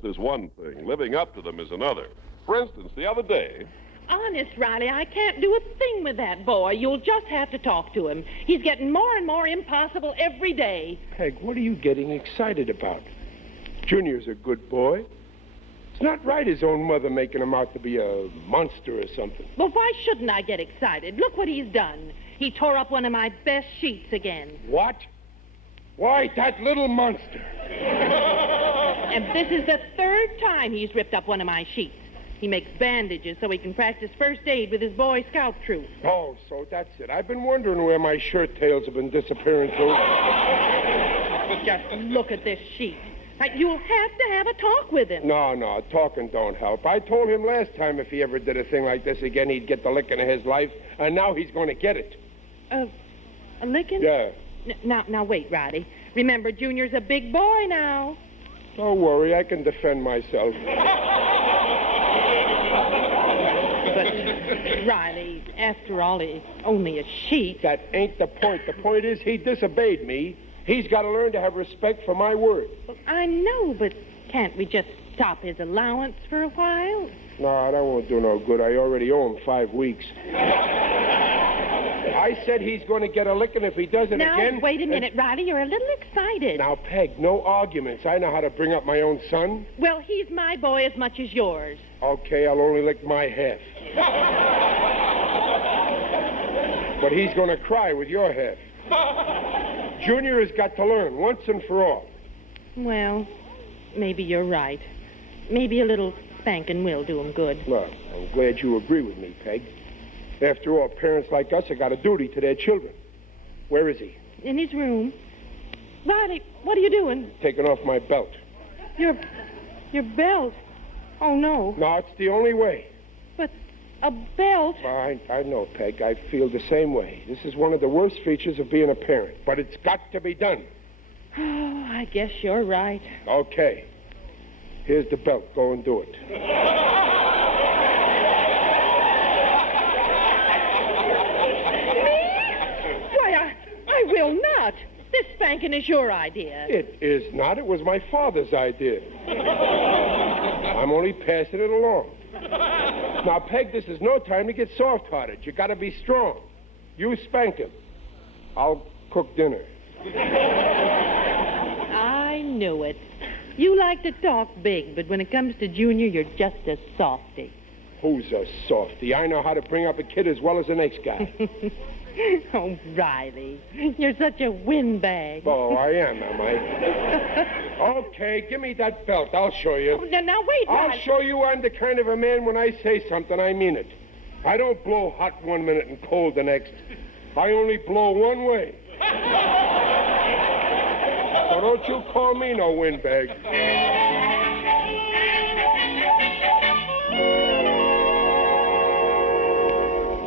is one thing. Living up to them is another. For instance, the other day... Honest, Riley, I can't do a thing with that boy. You'll just have to talk to him. He's getting more and more impossible every day. Peg, what are you getting excited about? Junior's a good boy. It's not right his own mother making him out to be a monster or something. Well, why shouldn't I get excited? Look what he's done. He tore up one of my best sheets again. What? Why, that little monster. And this is the third time he's ripped up one of my sheets. He makes bandages so he can practice first aid with his Boy Scout troop. Oh, so that's it. I've been wondering where my shirt tails have been disappearing to. Just look at this sheet. You'll have to have a talk with him. No, talking don't help. I told him last time if he ever did a thing like this again, he'd get the licking of his life, and now he's going to get it. A licking? Yeah. Now, wait, Roddy. Remember, Junior's a big boy now. Don't worry, I can defend myself. But, Riley, after all, it's only a sheet. That ain't the point. The point is he disobeyed me. He's got to learn to have respect for my word. Well, I know, but can't we just stop his allowance for a while? No, that won't do no good. I already owe him 5 weeks. I said he's going to get a licking if he does it again. Now, wait a minute, Riley. You're a little excited. Now, Peg, no arguments. I know how to bring up my own son. Well, he's my boy as much as yours. Okay, I'll only lick my half. But he's going to cry with your half. Junior has got to learn once and for all. Well, maybe you're right. Maybe a little spanking will do him good. Well, I'm glad you agree with me, Peg. After all, parents like us have got a duty to their children. Where is he? In his room. Riley, what are you doing? Taking off my belt. Your belt? Oh, no. No, it's the only way. But a belt? I know, Peg. I feel the same way. This is one of the worst features of being a parent. But it's got to be done. Oh, I guess you're right. Okay. Here's the belt. Go and do it. I will not. This spanking is your idea. It is not. It was my father's idea. I'm only passing it along. Now, Peg, this is no time to get soft-hearted. You got to be strong. You spank him. I'll cook dinner. I knew it. You like to talk big, but when it comes to Junior, you're just a softy. Who's a softy? I know how to bring up a kid as well as the next guy. Oh, Riley, you're such a windbag. Oh, I am I? Okay, give me that belt. I'll show you. Oh, now, wait, I'll Riley. show you I'm the kind of a man when I say something, I mean it. I don't blow hot one minute and cold the next. I only blow one way. So don't you call me no windbag.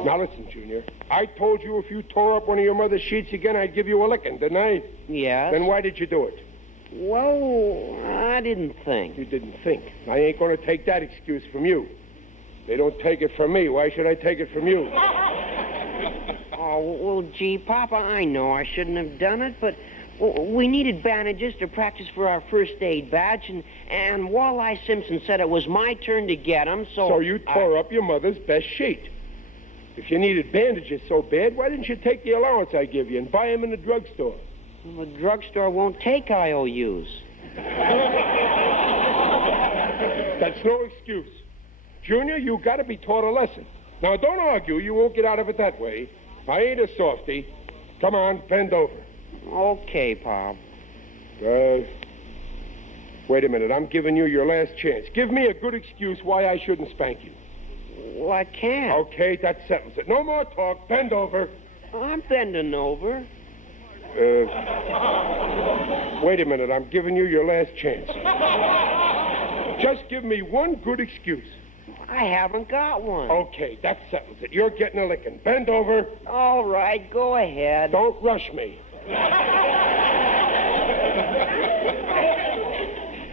Now listen, Junior. I told you if you tore up one of your mother's sheets again, I'd give you a licking, didn't I? Yes. Then why did you do it? Well, I didn't think. You didn't think. I ain't going to take that excuse from you. They don't take it from me. Why should I take it from you? Oh, well, gee, Papa, I know I shouldn't have done it, but we needed bandages to practice for our first aid badge, and Walleye Simpson said it was my turn to get them, so... So you tore up your mother's best sheet. If you needed bandages so bad, why didn't you take the allowance I give you and buy them in the drugstore? Well, the drugstore won't take IOUs. That's no excuse. Junior, you got to be taught a lesson. Now, don't argue. You won't get out of it that way. I ain't a softy. Come on, bend over. Okay, Pop. Wait a minute. I'm giving you your last chance. Give me a good excuse why I shouldn't spank you. Well, I can't. Okay, that settles it. No more talk. Bend over. I'm bending over. Wait a minute. I'm giving you your last chance. Just give me one good excuse. I haven't got one. Okay, that settles it. You're getting a licking. Bend over. All right, go ahead. Don't rush me.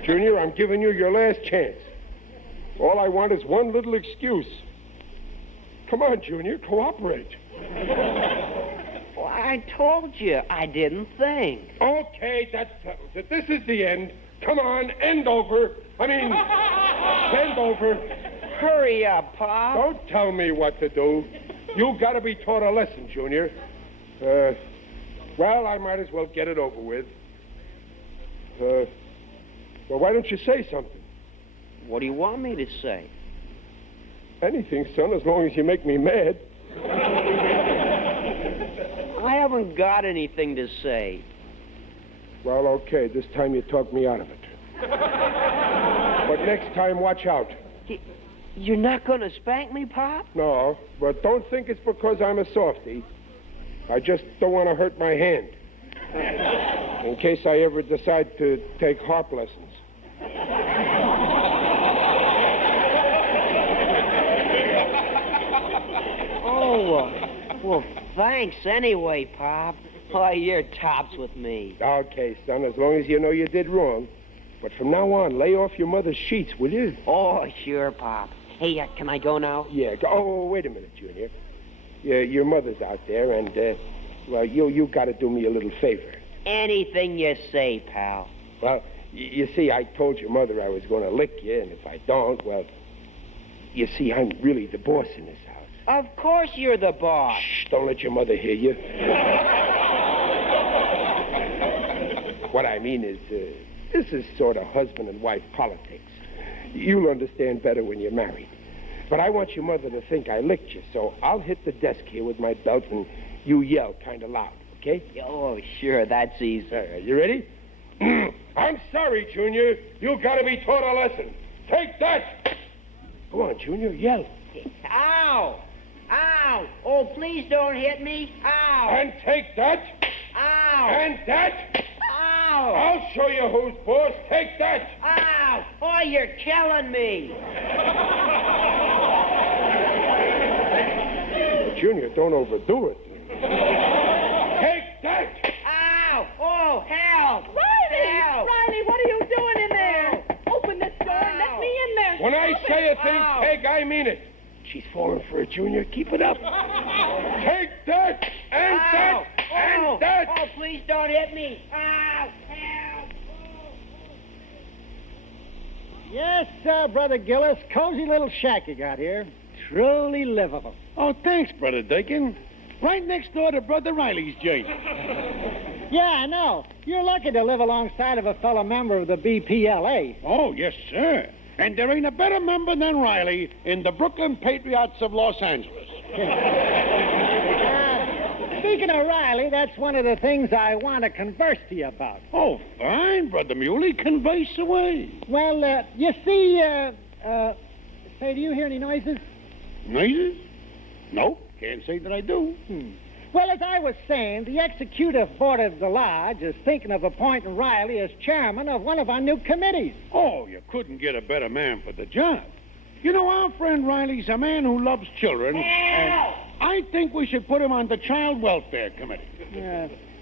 Junior, I'm giving you your last chance. All I want is one little excuse. Come on, Junior, cooperate. Well, I told you I didn't think. Okay, that settles it. This is the end. Come on, end over. Bend over. Hurry up, Pop. Don't tell me what to do. You gotta be taught a lesson, Junior. Well, I might as well get it over with. Well, why don't you say something? What do you want me to say? Anything, son, as long as you make me mad. I haven't got anything to say. Well, okay, this time you talked me out of it. But next time, watch out. You're not going to spank me, Pop? No, but don't think it's because I'm a softie. I just don't want to hurt my hand. In case I ever decide to take harp lessons. Oh, well, thanks anyway, Pop. Why, you're tops with me. Okay, son, as long as you know you did wrong. But from now on, lay off your mother's sheets, will you? Oh, sure, Pop. Hey, can I go now? Yeah. Oh, wait a minute, Junior. Your mother's out there, and, well, you got to do me a little favor. Anything you say, pal. Well, you see, I told your mother I was going to lick you, and if I don't, well, you see, I'm really the boss in this house. Of course you're the boss. Shh, don't let your mother hear you. What I mean is, this is sort of husband and wife politics. You'll understand better when you're married. But I want your mother to think I licked you, so I'll hit the desk here with my belt and you yell kind of loud, okay? Oh, sure, that's easy. You ready? I'm sorry, Junior. You gotta be taught a lesson. Take that! Go on, Junior, yell. Ow! Ow! Oh, please don't hit me. Ow! And take that! Ow! And that! Ow! I'll show you who's boss. Take that! Ow! Oh, you're killing me. Junior, don't overdo it. Take that! Ow! Oh, help! Riley! Help! Riley, what are you doing in there? Open this door and let me in there. When I Stop say it. a thing, Peg, I mean it. She's falling for it, Junior. Keep it up. Take that! And Ow! that! And Oh, that! oh, please don't hit me. Ow! Help! Yes, sir, Brother Gillis. Cozy little shack you got here. Truly livable. Oh, thanks, Brother Dakin. Right next door to Brother Riley's joint. Yeah, I know. You're lucky to live alongside of a fellow member of the BPLA. Oh, yes, sir. And there ain't a better member than Riley in the Brooklyn Patriots of Los Angeles. Speaking of Riley, that's one of the things I want to converse to you about. Oh, fine, Brother Muley. Converse away. Well, you see, say, do you hear any noises? Noises? No, can't say that I do. Well, as I was saying, the executive board of the lodge is thinking of appointing Riley as chairman of one of our new committees. Oh, you couldn't get a better man for the job. You know, our friend Riley's a man who loves children, and I think we should put him on the Child Welfare Committee.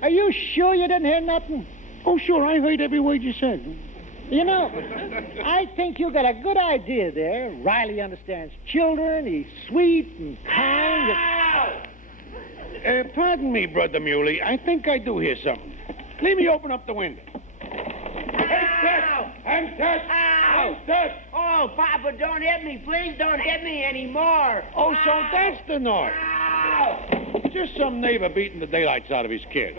Are you sure you didn't hear nothing? Oh, sure, I heard every word you said. You know, I think you got a good idea there. Riley understands children. He's sweet and kind. Pardon me, Brother Muley. I think I do hear something. Let me open up the window. Take that! And that! Ow! And that! Oh, Papa, don't hit me. Please don't hit me anymore. Oh, so that's the noise. Ow! Just some neighbor beating the daylights out of his kid.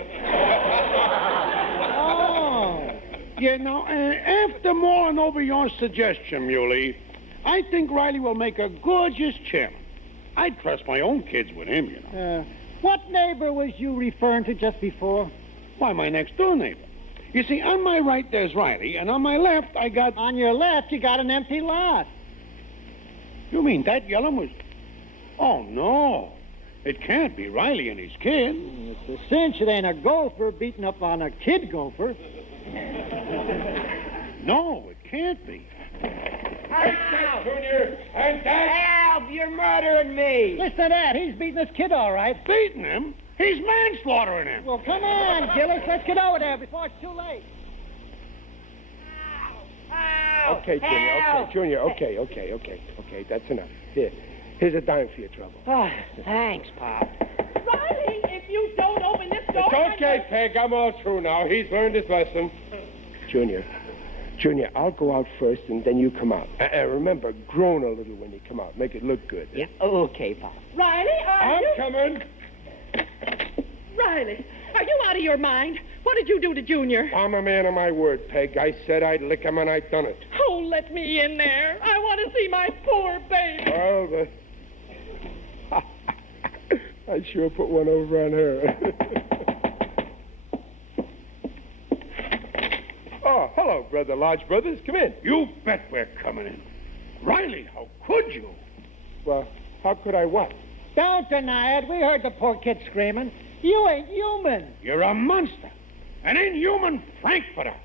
Oh. Yeah, now, after mulling over your suggestion, Muley, I think Riley will make a gorgeous chairman. I'd trust my own kids with him, you know. What neighbor was you referring to just before? Why, my next-door neighbor. You see, on my right there's Riley, and on my left I got... On your left, you got an empty lot. You mean that yellow was... Oh, no. It can't be Riley and his kid. It's a cinch it ain't a gopher beating up on a kid gopher. No, it can't be. Take that, Junior! And that! Help! You're murdering me. Listen to that. He's beating this kid all right. Beating him? He's manslaughtering him. Well, come on, Gillis. Let's get over there before it's too late. Ow! Okay, Junior, Help! okay, Junior, okay, that's enough. Here's a dime for your trouble. Oh, thanks, Pop. Riley, if you don't open this door... It's okay, Peg, I'm all through now. He's learned his lesson. Junior, Junior, I'll go out first, and then you come out. Remember, groan a little when you come out. Make it look good. Yeah, okay, Pop. Riley, I'm coming. Riley, are you out of your mind? What did you do to Junior? I'm a man of my word, Peg. I said I'd lick him, and I done it. Oh, let me in there. I want to see my poor baby. Well, I sure put one over on her. Oh, hello, Brother Lodge Brothers. Come in. You bet we're coming in. Riley, how could you? Well, how could I what? Don't deny it. We heard the poor kid screaming. You ain't human. You're a monster. An inhuman frankfurter.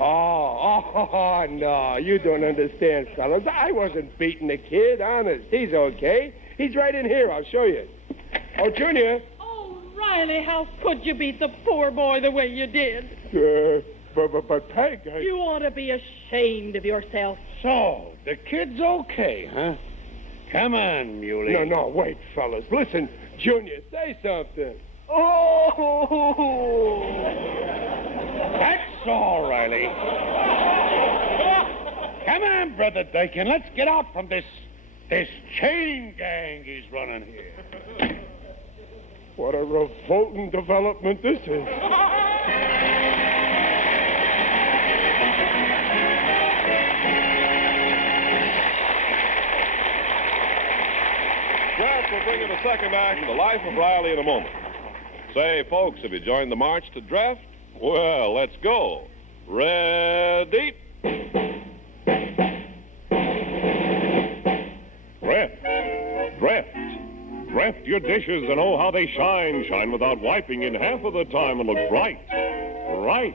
Oh, no, you don't understand, fellas. I wasn't beating the kid, honest. He's okay. He's right in here. I'll show you. Oh, Junior. Oh, Riley, how could you beat the poor boy the way you did? But Peg, You ought to be ashamed of yourself. So, the kid's okay, huh? Come on, Muley. No, wait, fellas. Listen, Junior, say something. Oh! That's all, Riley. Come on, Brother Dakin. Let's get out from this chain gang he's running here. What a revolting development this is. KRAFT will bring you the second act of The Life of Riley in a moment. Say, folks, have you joined the march to draft? Well, let's go. Ready? Draft your dishes and oh, how they shine. Shine without wiping in half of the time and look bright. Right.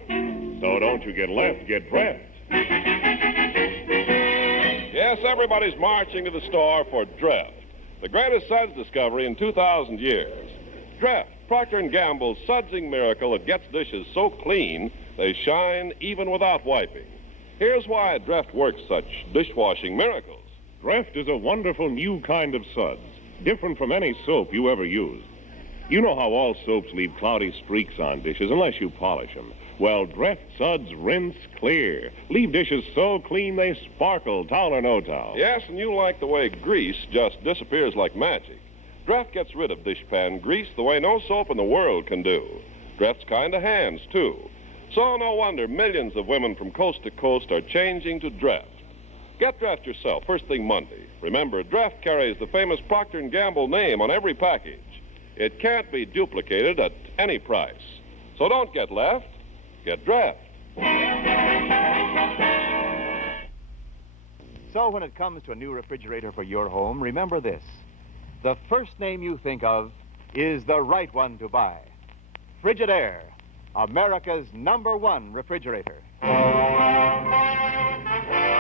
So don't you get left, get draft. Yes, everybody's marching to the store for draft. The greatest suds discovery in 2,000 years. Draft, Procter & Gamble's sudsing miracle that gets dishes so clean they shine even without wiping. Here's why Draft works such dishwashing miracles. Draft is a wonderful new kind of suds, different from any soap you ever used. You know how all soaps leave cloudy streaks on dishes unless you polish them. Well, Draft suds rinse clear. Leave dishes so clean they sparkle, towel or no towel. Yes, and you like the way grease just disappears like magic. Draft gets rid of dishpan grease the way no soap in the world can do. Draft's kind of hands, too. So no wonder millions of women from coast to coast are changing to Draft. Get Draft yourself first thing Monday. Remember, Draft carries the famous Procter & Gamble name on every package. It can't be duplicated at any price. So don't get left. Get Draft. So when it comes to a new refrigerator for your home, remember this. The first name you think of is the right one to buy. Frigidaire, America's #1 refrigerator.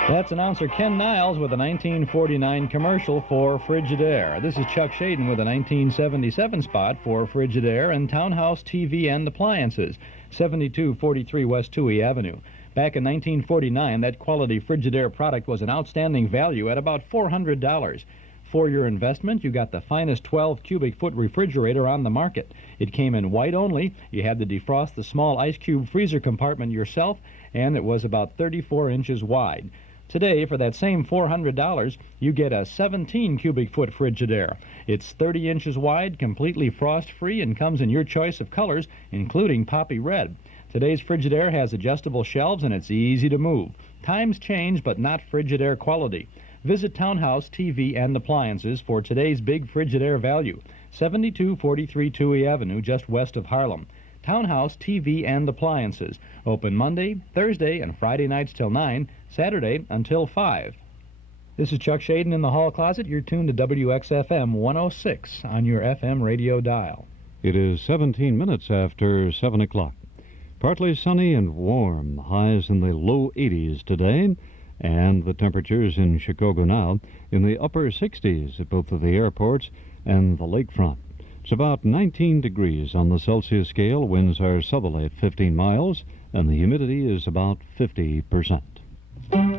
That's announcer Ken Niles with a 1949 commercial for Frigidaire. This is Chuck Shaden with a 1977 spot for Frigidaire and Townhouse TV and Appliances, 7243 West Touhy Avenue. Back in 1949, that quality Frigidaire product was an outstanding value at about $400. For your investment, you got the finest 12 cubic foot refrigerator on the market. It came in white only. You had to defrost the small ice cube freezer compartment yourself, and it was about 34 inches wide. Today, for that same $400, you get a 17 cubic foot Frigidaire. It's 30 inches wide, completely frost-free, and comes in your choice of colors, including poppy red. Today's Frigidaire has adjustable shelves, and it's easy to move. Times change, but not Frigidaire quality. Visit Townhouse TV and Appliances for today's big Frigidaire value. 7243 Touhy Avenue, just west of Harlem. Townhouse TV and Appliances. Open Monday, Thursday, and Friday nights till 9, Saturday until 5. This is Chuck Shaden in the hall closet. You're tuned to WXFM 106 on your FM radio dial. It is 17 minutes after 7 o'clock. Partly sunny and warm. Highs in the low 80s today. And the temperatures in Chicago now in the upper 60s at both of the airports and the lakefront. It's about 19 degrees on the Celsius scale. Winds are southerly at 15 miles, and the humidity is about 50%.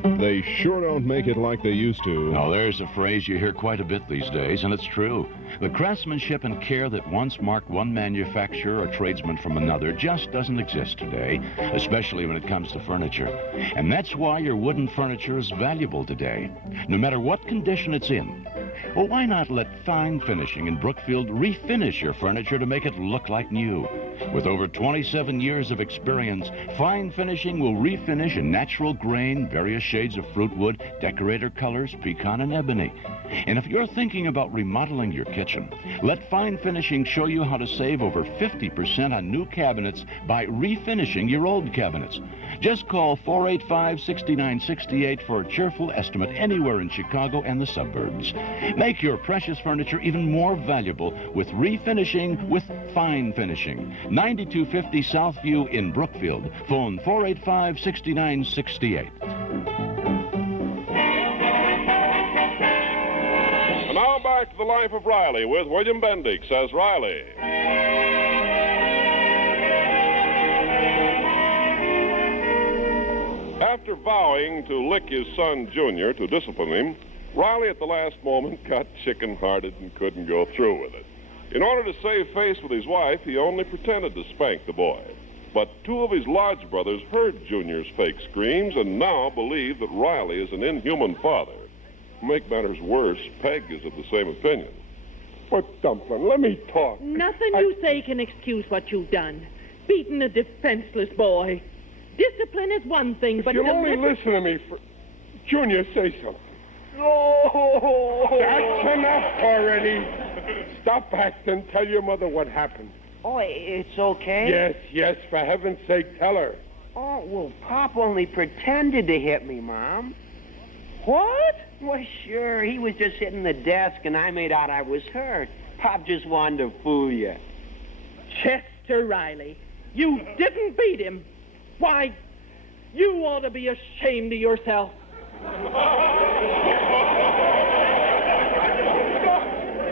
They sure don't make it like they used to. Now, there's a phrase you hear quite a bit these days, and it's true. The craftsmanship and care that once marked one manufacturer or tradesman from another just doesn't exist today, especially when it comes to furniture. And that's why your wooden furniture is valuable today, no matter what condition it's in. Well, why not let Fine Finishing in Brookfield refinish your furniture to make it look like new? With over 27 years of experience, Fine Finishing will refinish in natural grain, various shades of fruit wood, decorator colors, pecan, and ebony. And if you're thinking about remodeling your kitchen, let Fine Finishing show you how to save over 50% on new cabinets by refinishing your old cabinets. Just call 485-6968 for a cheerful estimate anywhere in Chicago and the suburbs. Make your precious furniture even more valuable with refinishing with Fine Finishing. 9250 Southview in Brookfield. Phone 485-6968. And now back to the life of Riley with William Bendix as Riley. After vowing to lick his son, Junior, to discipline him, Riley at the last moment got chicken-hearted and couldn't go through with it. In order to save face with his wife, he only pretended to spank the boy. But two of his Lodge brothers heard Junior's fake screams and now believe that Riley is an inhuman father. To make matters worse, Peg is of the same opinion. But, Dumplin', let me talk. Nothing you say can excuse what you've done. Beating a defenseless boy. Discipline is one thing, but... You'll only listen to me for... Junior, say something. No! That's enough already. Stop acting. Tell your mother what happened. Oh, it's okay? Yes, for heaven's sake, tell her. Oh, well, Pop only pretended to hit me, Mom. What? Well, sure. He was just hitting the desk, and I made out I was hurt. Pop just wanted to fool you. Chester Riley, you didn't beat him. Why, you ought to be ashamed of yourself.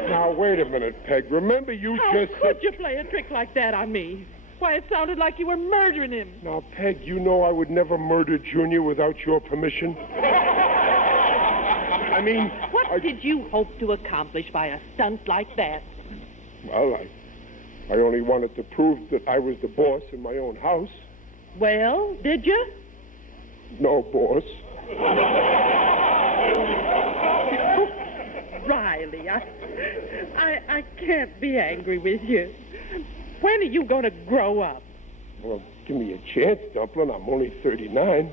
Now, wait a minute, Peg. Remember you How just could said... you play a trick like that on me? Why, it sounded like you were murdering him. Now, Peg, you know I would never murder Junior without your permission. I mean... What did you hope to accomplish by a stunt like that? Well, I only wanted to prove that I was the boss in my own house. Well, did you? No, boss. Riley, I can't be angry with you. When are you going to grow up? Well, give me a chance, Dumplin'. I'm only 39.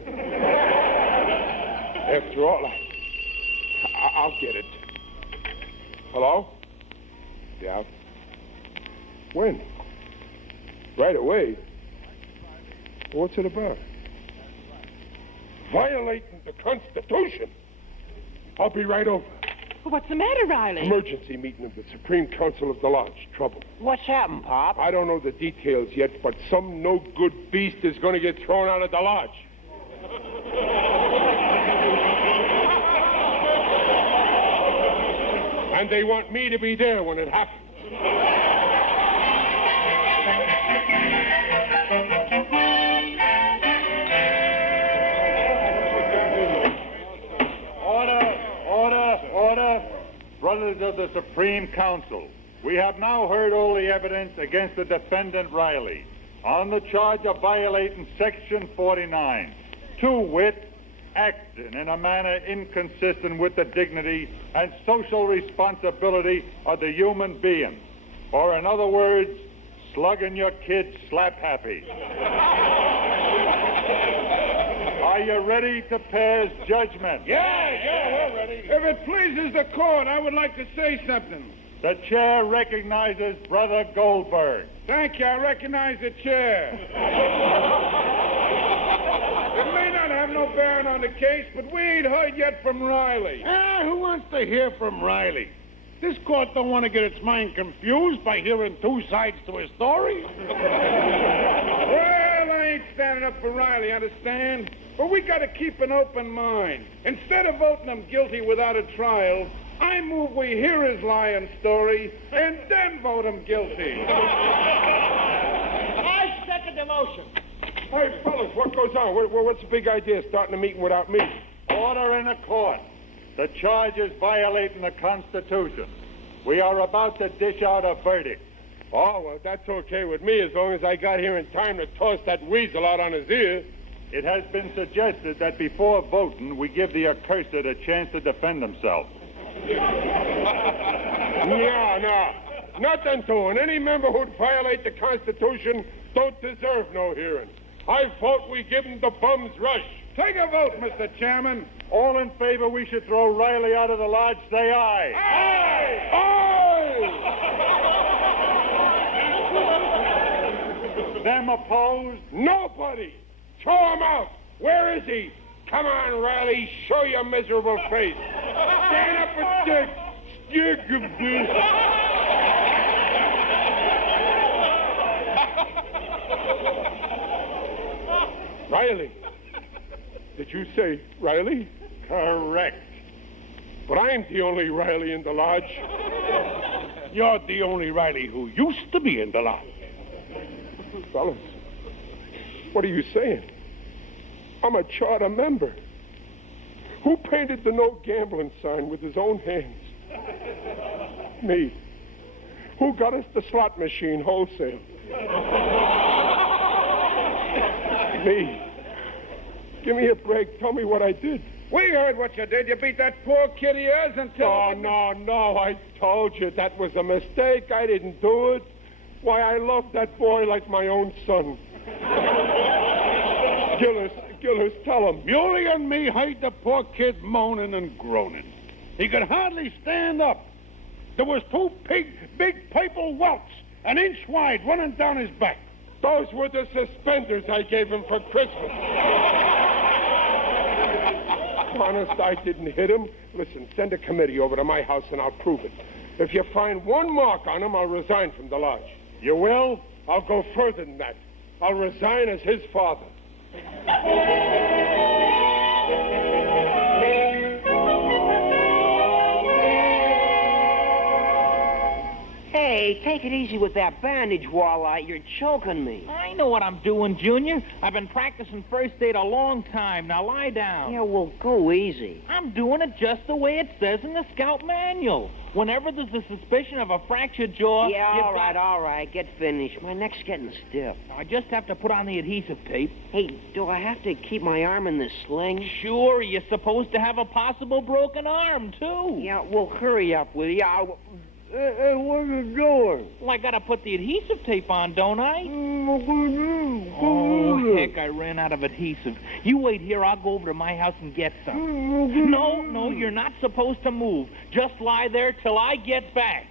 After all, I'll get it. Hello? Yeah. When? Right away. What's it about? Violating the Constitution. I'll be right over. What's the matter, Riley? Emergency meeting of the Supreme Council of the Lodge. Trouble. What's happened, Pop? I don't know the details yet, but some no-good beast is going to get thrown out of the lodge. And they want me to be there when it happens. Order. Brothers of the Supreme Council, we have now heard all the evidence against the defendant Riley on the charge of violating Section 49, to wit, acting in a manner inconsistent with the dignity and social responsibility of the human being, or in other words, slugging your kids slap happy. Are you ready to pass judgment? Yeah, we're ready. If it pleases the court, I would like to say something. The chair recognizes Brother Goldberg. Thank you. I recognize the chair. It may not have no bearing on the case, but we ain't heard yet from Riley. Who wants to hear from Riley? This court don't want to get its mind confused by hearing two sides to a story. Well, I ain't standing up for Riley, understand? But we got to keep an open mind. Instead of voting him guilty without a trial, I move we hear his lying story and then vote him guilty. I second the motion. Hey, fellas, what goes on? What's the big idea starting a meeting without me? Order in the court. The charge is violating the Constitution. We are about to dish out a verdict. Oh, well, that's okay with me as long as I got here in time to toss that weasel out on his ear. It has been suggested that before voting, we give the accursed a chance to defend himself. No. Nothing doing. Any member who'd violate the Constitution don't deserve no hearing. I vote we give him the bum's rush. Take a vote, Mr. Chairman. All in favor we should throw Riley out of the lodge, say aye. Aye! Aye! Them opposed? Nobody! Throw him out! Where is he? Come on, Riley, show your miserable face. Stand up and dig. Riley. Did you say Riley? Correct. But I'm the only Riley in the lodge. You're the only Riley who used to be in the lodge. Fellas, what are you saying? I'm a charter member. Who painted the no gambling sign with his own hands? Me. Who got us the slot machine wholesale? Me. Give me a break. Tell me what I did. We heard what you did. You beat that poor kid of yours until... Oh, no. I told you that was a mistake. I didn't do it. Why, I love that boy like my own son. Gillis, tell him. Muley and me heard the poor kid moaning and groaning. He could hardly stand up. There was two big purple welts, an inch wide, running down his back. Those were the suspenders I gave him for Christmas. Honest, I didn't hit him. Listen, send a committee over to my house and I'll prove it. If you find one mark on him, I'll resign from the lodge. You will? I'll go further than that. I'll resign as his father. Hey, take it easy with that bandage, Walleye. You're choking me. I know what I'm doing, Junior. I've been practicing first aid a long time. Now lie down. Yeah, well, go easy. I'm doing it just the way it says in the Scout Manual. Whenever there's a suspicion of a fractured jaw... Yeah, all right. Get finished. My neck's getting stiff. I just have to put on the adhesive tape. Hey, do I have to keep my arm in this sling? Sure, you're supposed to have a possible broken arm, too. Yeah, well, hurry up, will you? Hey, what are you doing? Well, I gotta put the adhesive tape on, don't I? Oh, heck, I ran out of adhesive. You wait here, I'll go over to my house and get some. No, you're not supposed to move. Just lie there till I get back.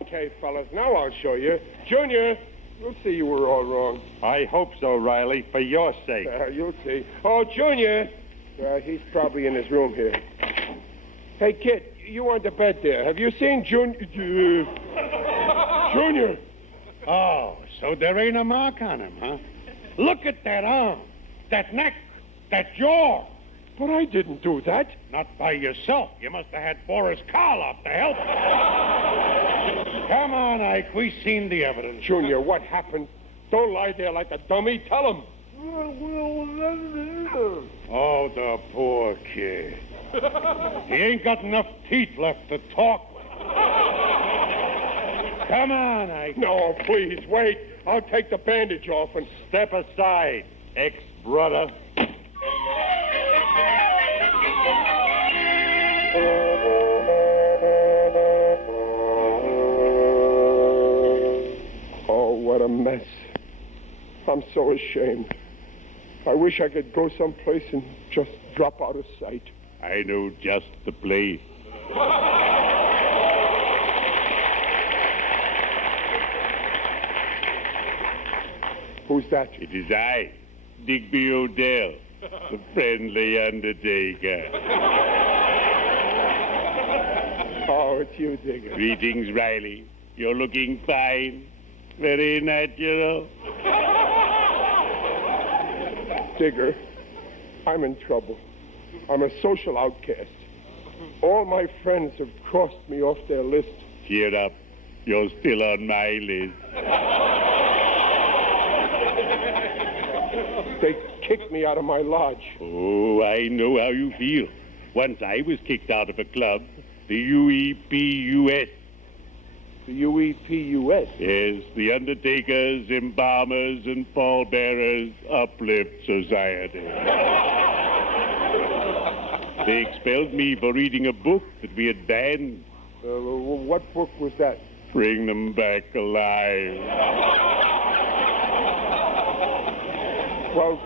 Okay, fellas, now I'll show you. Junior, you'll see you were all wrong. I hope so, Riley, for your sake. You'll see. Oh, Junior. He's probably in his room here. Hey, kid, you on the bed there. Have you seen Junior? Oh, so there ain't a mark on him, huh? Look at that arm, that neck, that jaw. But I didn't do that. Not by yourself. You must have had Boris Karloff to help. Come on, Ike. We've seen the evidence. Junior, what happened? Don't lie there like a dummy. Tell him. Oh, the poor kid. He ain't got enough teeth left to talk with. Come on, Ike. No, please, wait. I'll take the bandage off and... Step aside, ex-brother. Oh, what a mess. I'm so ashamed. I wish I could go someplace and just drop out of sight. I know just the place. Who's that? It is I, Digby Odell, the friendly undertaker. Oh, it's you, Digger. Greetings, Riley. You're looking fine. Very natural. Digger, I'm in trouble. I'm a social outcast. All my friends have crossed me off their list. Cheer up. You're still on my list. They kicked me out of my lodge. Oh, I know how you feel. Once I was kicked out of a club, the UEPUS. The UEPUS? Yes, the Undertakers, Embalmers, and Pallbearers Uplift Society. They expelled me for reading a book that we had banned. What book was that? Bring Them Back Alive. Well,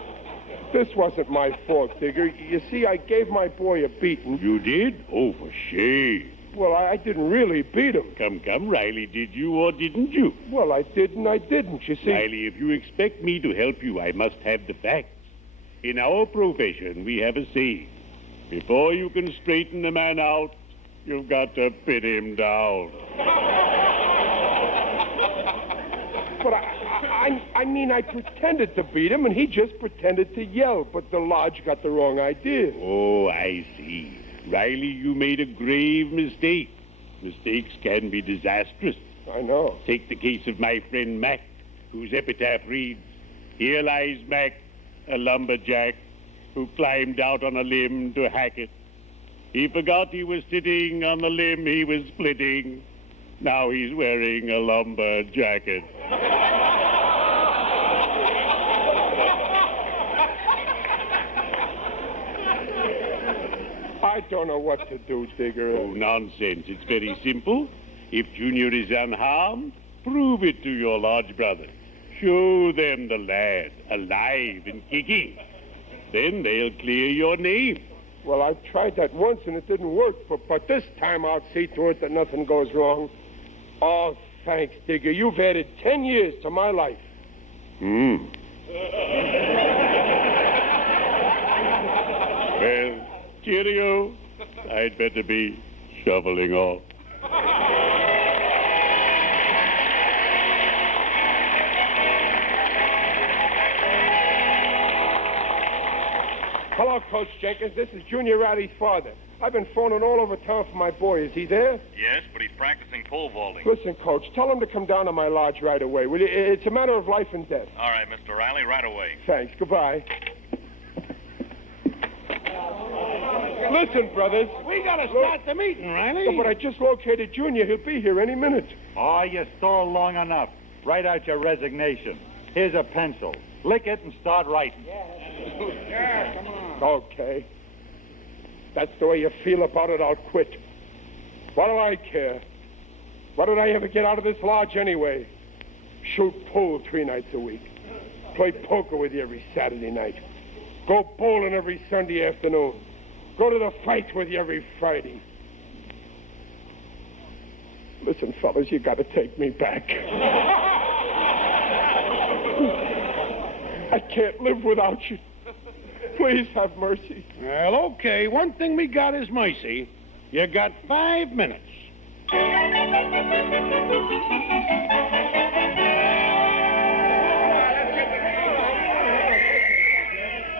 this wasn't my fault, Digger. You see, I gave my boy a beating. You did? Oh, for shame. Well, I didn't really beat him. Come, Riley, did you or didn't you? Well, I did and I didn't, you see. Riley, if you expect me to help you, I must have the facts. In our profession, we have a saying. Before you can straighten a man out, you've got to pin him down. But I mean, I pretended to beat him, and he just pretended to yell, but the lodge got the wrong idea. Oh, I see. Riley, you made a grave mistake. Mistakes can be disastrous. I know. Take the case of my friend Mac, whose epitaph reads, "Here lies Mac, a lumberjack, who climbed out on a limb to hack it. He forgot he was sitting on the limb he was splitting. Now he's wearing a lumber jacket." I don't know what to do, Digger. Oh, nonsense. It's very simple. If Junior is unharmed, prove it to your lodge brothers. Show them the lad, alive and kicking. Then they'll clear your name. Well, I've tried that once and it didn't work, but this time I'll see to it that nothing goes wrong. Oh, thanks, Digger. You've added 10 years to my life. Well, cheerio. I'd better be shoveling off. Hello, Coach Jenkins. This is Junior Riley's father. I've been phoning all over town for my boy. Is he there? Yes, but he's practicing pole vaulting. Listen, Coach, tell him to come down to my lodge right away, will you? It's a matter of life and death. All right, Mr. Riley, right away. Thanks. Goodbye. Listen, brothers. We gotta start the meeting, Riley. Oh, but I just located Junior. He'll be here any minute. Oh, you stalled long enough. Write out your resignation. Here's a pencil. Lick it and start writing. Yeah, come on. Okay. That's the way you feel about it, I'll quit. What do I care? What did I ever get out of this lodge anyway? Shoot pool 3 nights a week. Play poker with you every Saturday night. Go bowling every Sunday afternoon. Go to the fights with you every Friday. Listen, fellas, you gotta take me back. I can't live without you. Please have mercy. Well, okay. One thing we got is mercy. You got 5 minutes.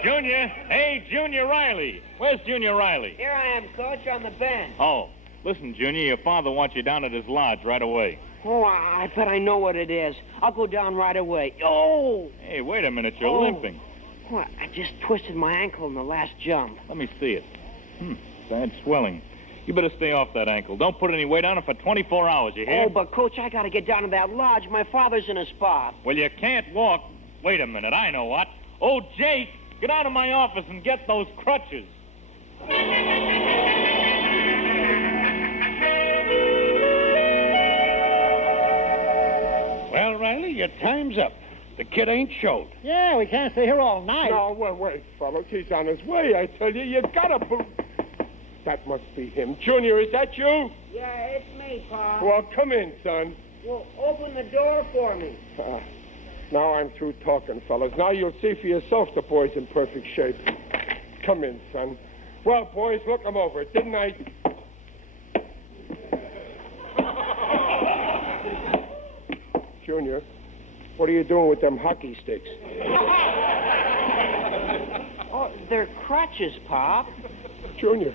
Junior. Hey, Junior Riley. Where's Junior Riley? Here I am, Coach, on the bench. Oh, listen, Junior, your father wants you down at his lodge right away. Oh, I bet I know what it is. I'll go down right away. Oh! Hey, wait a minute. You're limping. Oh, I just twisted my ankle in the last jump. Let me see it. Bad swelling. You better stay off that ankle. Don't put any weight on it for 24 hours, you hear? Oh, but, Coach, I got to get down to that lodge. My father's in a spot. Well, you can't walk. Wait a minute. I know what. Oh, Jake, get out of my office and get those crutches. Well, Riley, your time's up. The kid ain't showed. Yeah, we can't stay here all night. No, wait, fellas. He's on his way, I tell you. You gotta... That must be him. Junior, is that you? Yeah, it's me, Pa. Well, come in, son. Well, open the door for me. Now I'm through talking, fellas. Now you'll see for yourself the boy's in perfect shape. Come in, son. Well, boys, look him over. Didn't I... Junior, what are you doing with them hockey sticks? Oh, they're crutches, Pop. Junior.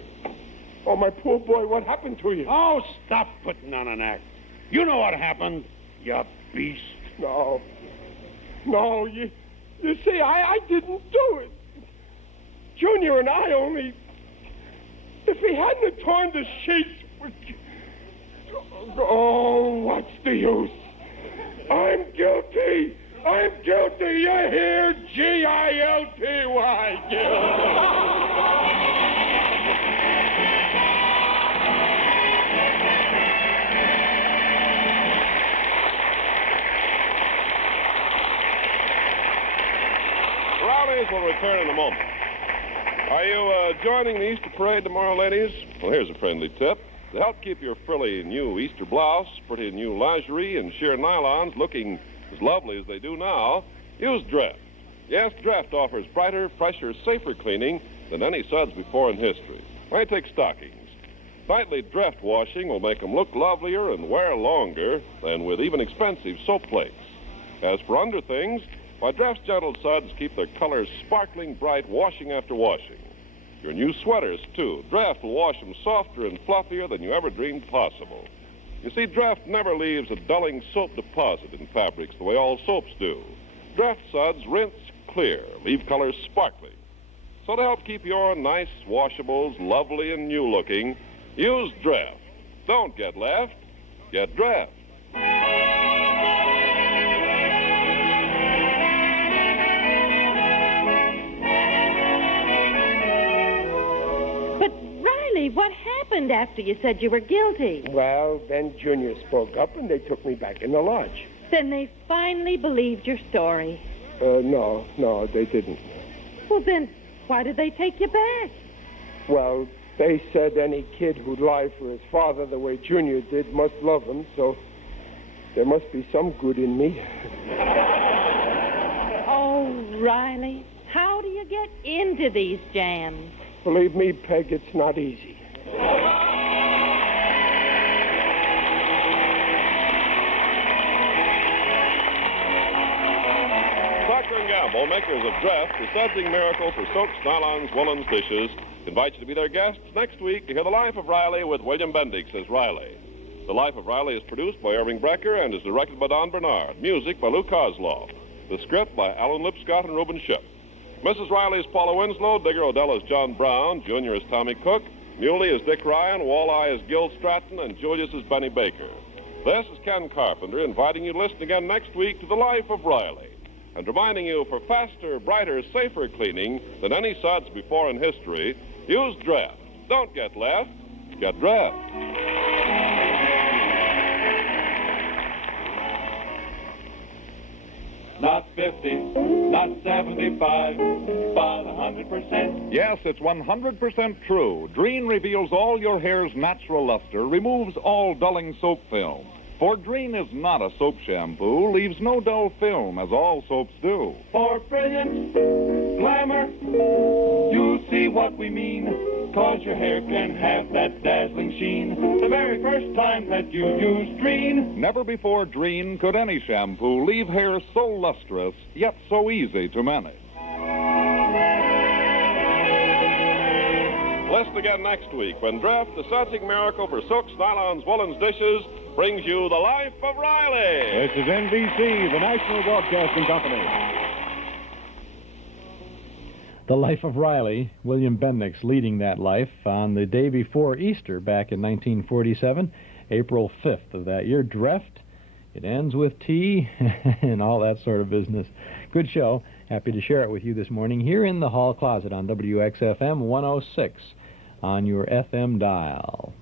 Oh, my poor boy, what happened to you? Oh, stop putting on an act. You know what happened, you beast. No, You see, I didn't do it. Junior and I only... If he hadn't have torn the sheets... Oh, what's the use? I'm guilty. I'm guilty. You hear? G-I-L-T-Y. Guilty. Rallies will return in a moment. Are you joining the Easter parade tomorrow, ladies? Well, here's a friendly tip. To help keep your frilly new Easter blouse, pretty new lingerie, and sheer nylons looking as lovely as they do now, use Draft. Yes, Draft offers brighter, fresher, safer cleaning than any suds before in history. Why, take stockings. Nightly Draft washing will make them look lovelier and wear longer than with even expensive soap flakes. As for underthings, why, Draft's gentle suds keep their colors sparkling bright washing after washing. Your new sweaters, too. Draft will wash them softer and fluffier than you ever dreamed possible. You see, Draft never leaves a dulling soap deposit in fabrics the way all soaps do. Draft suds rinse clear, leave colors sparkling. So to help keep your nice washables lovely and new-looking, use Draft. Don't get left. Get Draft. What happened after you said you were guilty? Well, then Junior spoke up and they took me back in the lodge. Then they finally believed your story. No, they didn't. Well, then why did they take you back? Well, they said any kid who'd lie for his father the way Junior did must love him, so there must be some good in me. Oh, Riley, how do you get into these jams? Believe me, Peg, it's not easy. Procter & Gamble, makers of Draft, the sudsing miracle for soaps, nylons, woolens, dishes, invite you to be their guests next week to hear The Life of Riley with William Bendix as Riley. The Life of Riley is produced by Irving Brecker and is directed by Don Bernard. Music by Lou Kozloff. The script by Alan Lipscott and Reuben Ship. Mrs. Riley is Paula Winslow, Digger Odell is John Brown, Junior is Tommy Cook, Muley is Dick Ryan, Walleye is Gil Stratton, and Julius is Benny Baker. This is Ken Carpenter inviting you to listen again next week to The Life of Riley and reminding you for faster, brighter, safer cleaning than any suds before in history, use Draft. Don't get left, get Draft. Not 50, not 75, but 100%. Yes, it's 100% true. Dreen reveals all your hair's natural luster, removes all dulling soap film. For Dreen is not a soap shampoo, leaves no dull film, as all soaps do. For brilliance, glamour, you see what we mean. 'Cause your hair can have that dazzling sheen the very first time that you use Dreen. Never before Dreen could any shampoo leave hair so lustrous, yet so easy to manage. Listen again next week when Draft, the sudsing miracle for soaps, nylons, woolens, dishes, brings you The Life of Riley. This is NBC, the National Broadcasting Company. The Life of Riley, William Bendix leading that life on the day before Easter back in 1947, April 5th of that year. Draft, it ends with T, and all that sort of business. Good show. Happy to share it with you this morning here in the hall closet on WXFM 106 on your FM dial.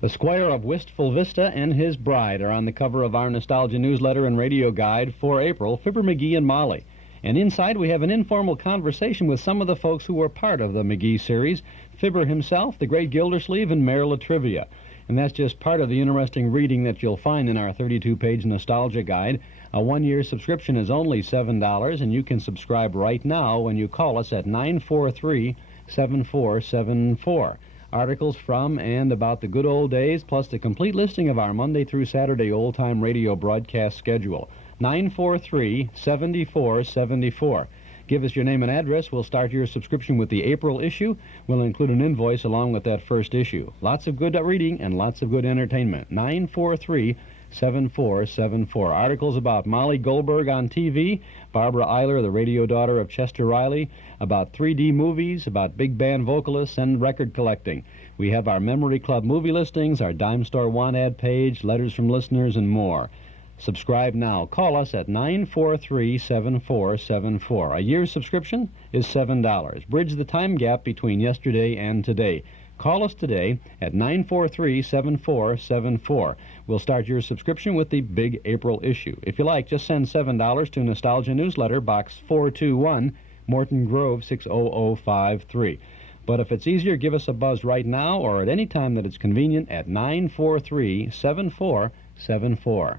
The Squire of Wistful Vista and his bride are on the cover of our Nostalgia newsletter and radio guide for April, Fibber McGee and Molly. And inside we have an informal conversation with some of the folks who were part of the McGee series, Fibber himself, the great Gildersleeve, and Mayor Latrivia. And that's just part of the interesting reading that you'll find in our 32-page Nostalgia Guide. A one-year subscription is only $7, and you can subscribe right now when you call us at 943-7474. Articles from and about the good old days, plus the complete listing of our Monday through Saturday old-time radio broadcast schedule. 943-7474. Give us your name and address. We'll start your subscription with the April issue. We'll include an invoice along with that first issue. Lots of good reading and lots of good entertainment. 943 7474. Articles about Molly Goldberg on TV, Barbara Eiler, the radio daughter of Chester Riley, about 3D movies, about big band vocalists, and record collecting. We have our Memory Club movie listings, our Dime Store Want Ad page, letters from listeners, and more. Subscribe now. Call us at 943-7474. A year's subscription is $7. Bridge the time gap between yesterday and today. Call us today at 943-7474. We'll start your subscription with the big April issue. If you like, just send $7 to Nostalgia Newsletter, Box 421, Morton Grove 60053. But if it's easier, give us a buzz right now or at any time that it's convenient at 943-7474.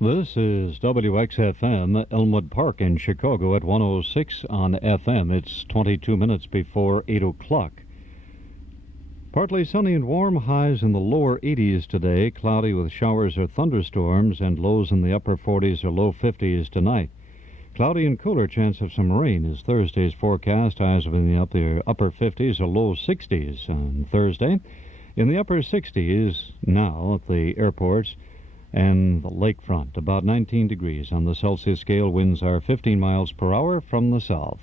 This is WXFM, Elmwood Park in Chicago at 106 on FM. It's 22 minutes before 8 o'clock. Partly sunny and warm, highs in the lower 80s today, cloudy with showers or thunderstorms, and lows in the upper 40s or low 50s tonight. Cloudy and cooler, chance of some rain is Thursday's forecast, highs in the upper 50s or low 60s on Thursday. In the upper 60s now at the airports and the lakefront, about 19 degrees on the Celsius scale. Winds are 15 miles per hour from the south.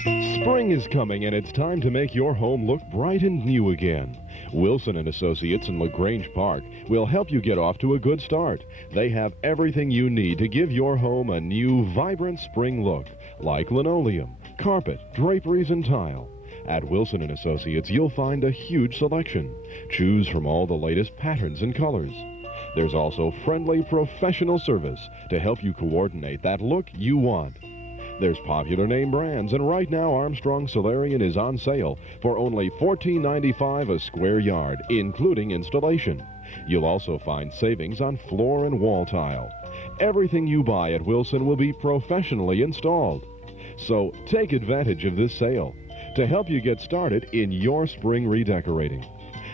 Spring is coming, and it's time to make your home look bright and new again. Wilson & Associates in LaGrange Park will help you get off to a good start. They have everything you need to give your home a new, vibrant spring look, like linoleum, carpet, draperies, and tile. At Wilson & Associates, you'll find a huge selection. Choose from all the latest patterns and colors. There's also friendly professional service to help you coordinate that look you want. There's popular name brands, and right now Armstrong Solarian is on sale for only $14.95 a square yard, including installation. You'll also find savings on floor and wall tile. Everything you buy at Wilson will be professionally installed. So take advantage of this sale to help you get started in your spring redecorating.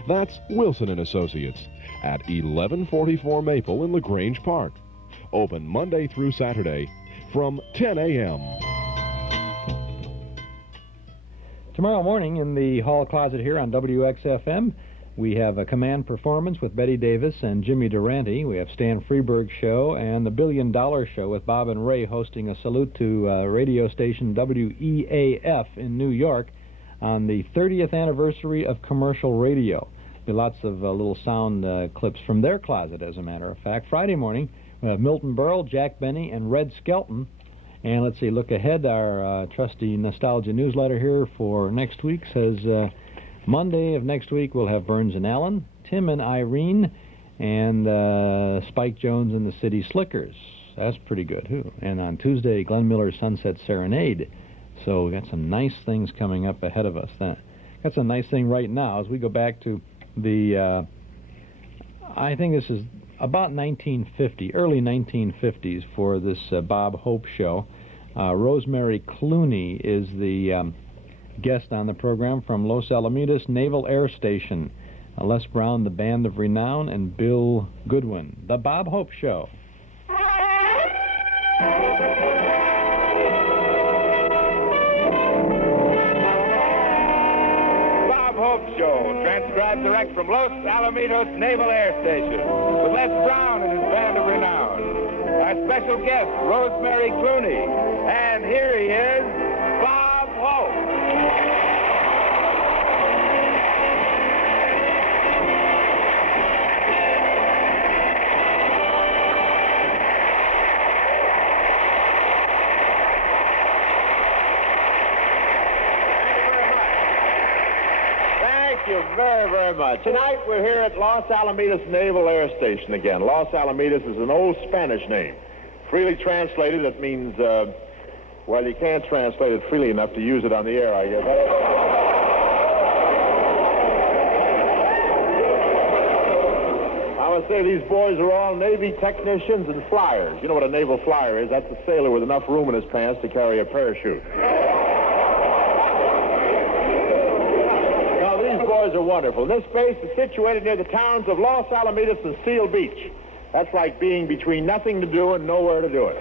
That's Wilson & Associates at 1144 Maple in LaGrange Park. Open Monday through Saturday from 10 a.m. Tomorrow morning in the hall closet here on WXFM, we have a command performance with Betty Davis and Jimmy Durante. We have Stan Freeberg's show and the $1 Billion Show with Bob and Ray hosting a salute to radio station WEAF in New York on the 30th anniversary of commercial radio. Lots of little sound clips from their closet, as a matter of fact. Friday morning, we have Milton Berle, Jack Benny, and Red Skelton. And let's see, look ahead. Our trusty Nostalgia newsletter here for next week says Monday of next week we'll have Burns and Allen, Tim and Irene, and Spike Jones and the City Slickers. That's pretty good, too. And on Tuesday, Glenn Miller's Sunset Serenade. So we got some nice things coming up ahead of us. That's a nice thing right now as we go back to the, I think this is about 1950, early 1950s for this Bob Hope show. Rosemary Clooney is the guest on the program from Los Alamitos Naval Air Station. Les Brown, the Band of Renown, and Bill Goodwin. The Bob Hope Show. Show, transcribed direct from Los Alamitos Naval Air Station, with Les Brown and his Band of Renown. Our special guest, Rosemary Clooney. And here he is, Bob Hope. Thank you very, very much. Tonight we're here at Los Alamitos Naval Air Station again. Los Alamitos is an old Spanish name. Freely translated, it means, well, you can't translate it freely enough to use it on the air, I guess. I must say these boys are all Navy technicians and flyers. You know what a naval flyer is? That's a sailor with enough room in his pants to carry a parachute. Are wonderful. This base is situated near the towns of Los Alamitos and Seal Beach. That's like being between nothing to do and nowhere to do it.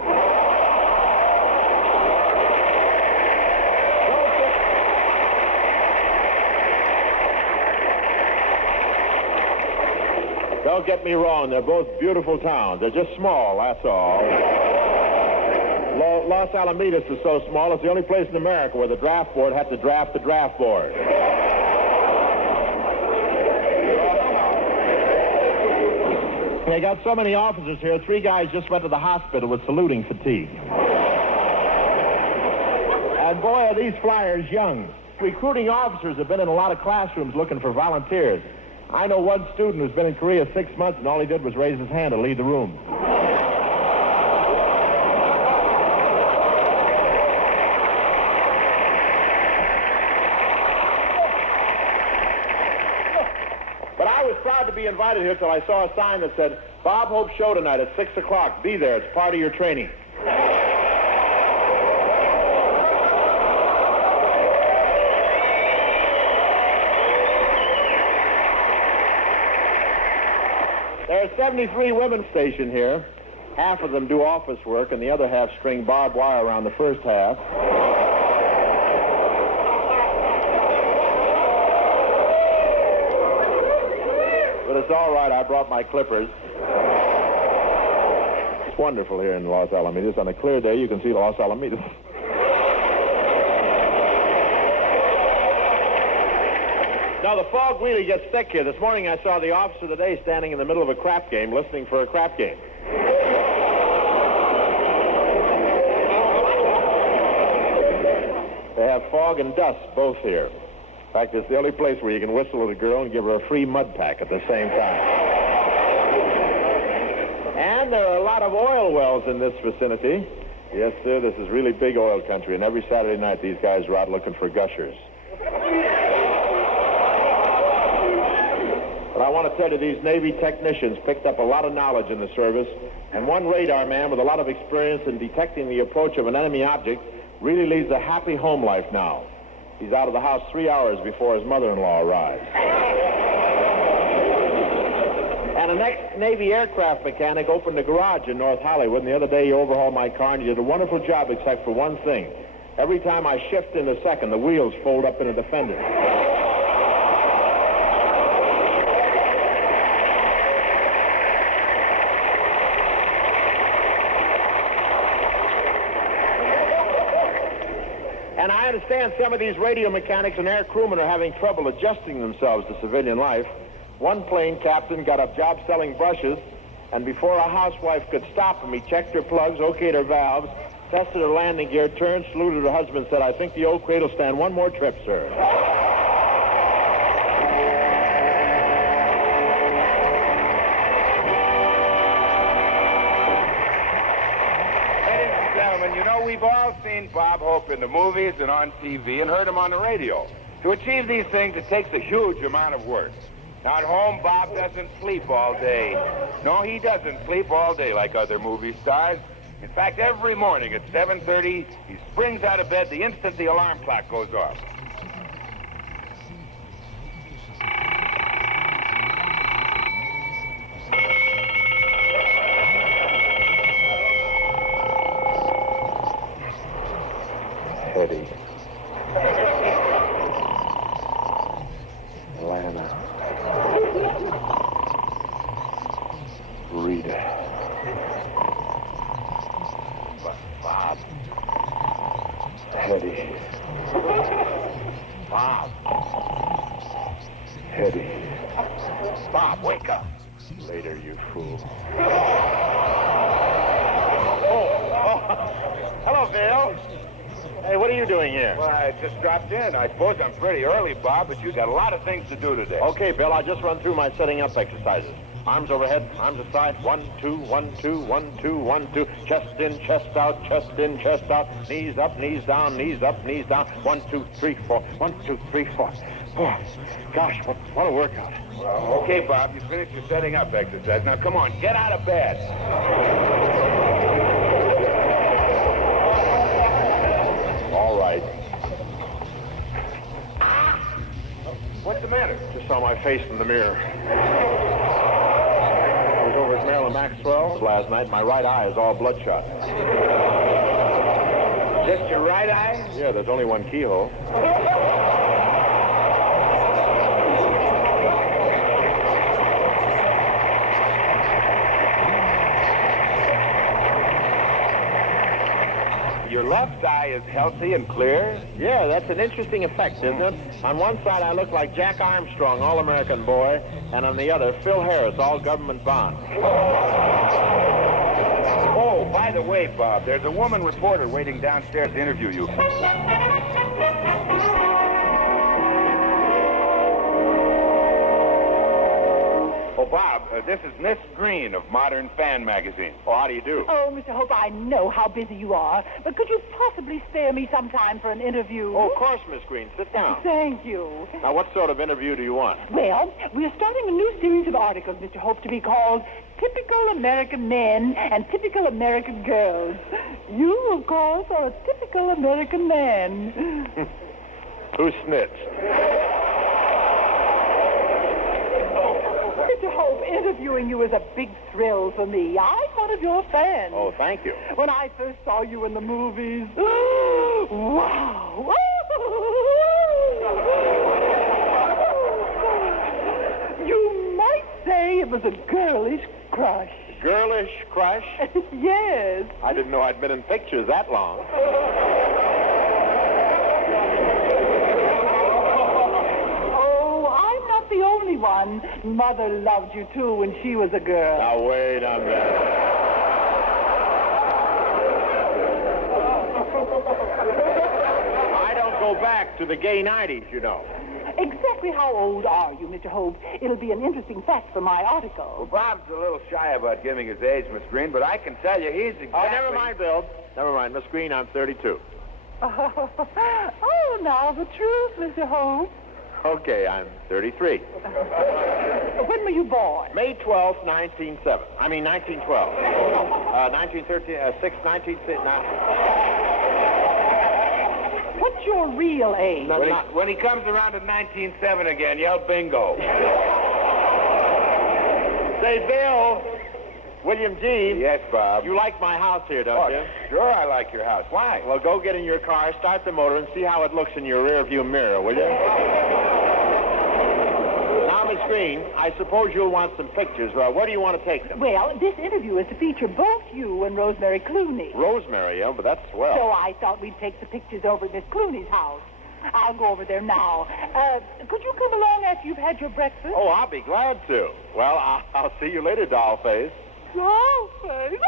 Don't get me wrong, they're both beautiful towns. They're just small, that's all. Los Alamitos is so small, it's the only place in America where the draft board had to draft the draft board. They got so many officers here, 3 guys just went to the hospital with saluting fatigue. And boy, are these flyers young. Recruiting officers have been in a lot of classrooms looking for volunteers. I know one student who's been in Korea 6 months, and all he did was raise his hand to leave the room. But I was proud to be invited here till I saw a sign that said, Bob Hope show tonight at 6 o'clock. Be there. It's part of your training. There are 73 women stationed here. Half of them do office work, and the other half string barbed wire around the first half. But it's all right. I brought my clippers. It's wonderful here in Los Alamitos. On a clear day, you can see Los Alamitos. Now, the fog really gets thick here. This morning I saw the officer of the day standing in the middle of a crap game, listening for a crap game. They have fog and dust both here. In fact, it's the only place where you can whistle at a girl and give her a free mud pack at the same time. And there are a lot of oil wells in this vicinity. Yes, sir, this is really big oil country, and every Saturday night these guys are out looking for gushers. But I want to tell you, these Navy technicians picked up a lot of knowledge in the service, and one radar man with a lot of experience in detecting the approach of an enemy object really leads a happy home life now. He's out of the house 3 hours before his mother-in-law arrives. And an ex-Navy aircraft mechanic opened a garage in North Hollywood, and the other day he overhauled my car, and he did a wonderful job except for one thing. Every time I shift in a second, the wheels fold up into the fender. And I understand some of these radio mechanics and air crewmen are having trouble adjusting themselves to civilian life. One plane captain got a job selling brushes, and before a housewife could stop him, he checked her plugs, okayed her valves, tested her landing gear, turned, saluted her husband, and said, I think the old crate will stand one more trip, sir. You know, we've all seen Bob Hope in the movies and on TV and heard him on the radio. To achieve these things, it takes a huge amount of work. Now, at home, Bob doesn't sleep all day. No, he doesn't sleep all day like other movie stars. In fact, every morning at 7:30, he springs out of bed the instant the alarm clock goes off. Eddie. Lana. Rita. Bob. Eddie. Bob. Eddie. Bob, wake up. Later, you fool. Oh. Hello, Bill. Hey, what are you doing here? Well, I just dropped in. I suppose I'm pretty early, Bob, but you got a lot of things to do today. Okay, Bill, I'll just run through my setting up exercises. Arms overhead, arms aside. 1, 2, 1, 2, 1, 2, 1, 2. Chest in, chest out, chest in, chest out. Knees up, knees down, knees up, knees down. 1, 2, 3, 4. 1, 2, 3, 4. Oh, gosh, what a workout. Well, okay, Bob, you finished your setting up exercise. Now, come on, get out of bed. All right. What's the matter? Just saw my face in the mirror. I was over at Marilyn Maxwell's last night. My right eye is all bloodshot. Just your right eye? Yeah, there's only one keyhole. left eye is healthy and clear? Yeah, that's an interesting effect, isn't it? On one side, I look like Jack Armstrong, all-American boy, and on the other, Phil Harris, all government bond. Oh, by the way, Bob, there's a woman reporter waiting downstairs to interview you. Oh, Bob, this is Miss Green of Modern Fan Magazine. Oh, how do you do? Oh, Mr. Hope, I know how busy you are, but could you possibly spare me some time for an interview? Oh, of course, Miss Green. Sit down. Thank you. Now, what sort of interview do you want? Well, we're starting a new series of articles, Mr. Hope, to be called Typical American Men and Typical American Girls. You, of course, are a typical American man. Who snitched? Mr. Hope, interviewing you is a big thrill for me. I'm one of your fans. Oh, thank you. When I first saw you in the movies, wow. You might say it was a girlish crush. Girlish crush? Yes. I didn't know I'd been in pictures that long. The only one. Mother loved you, too, when she was a girl. Now, wait a minute. I don't go back to the gay 90s, you know. Exactly how old are you, Mr. Hope? It'll be an interesting fact for my article. Well, Bob's a little shy about giving his age, Miss Green, but I can tell you he's exactly... Oh, never mind, Bill. Never mind. Miss Green, I'm 32. Oh, now the truth, Mr. Hope. Okay, I'm 33. When were you born? May 12th, 1907. I mean, 1912. 1913, 19... What's your real age? When he comes around to 1907 again, yell bingo. Say, Bill, William G. Yes, Bob. You like my house here, don't you? Sure, I like your house. Why? Well, go get in your car, start the motor, and see how it looks in your rearview mirror, will you? Now, Miss Green, I suppose you'll want some pictures. Where do you want to take them? Well, this interview is to feature both you and Rosemary Clooney. Rosemary, yeah, but that's swell. So I thought we'd take the pictures over at Miss Clooney's house. I'll go over there now. Could you come along after you've had your breakfast? Oh, I'll be glad to. Well, I'll see you later, Dollface. Dollface?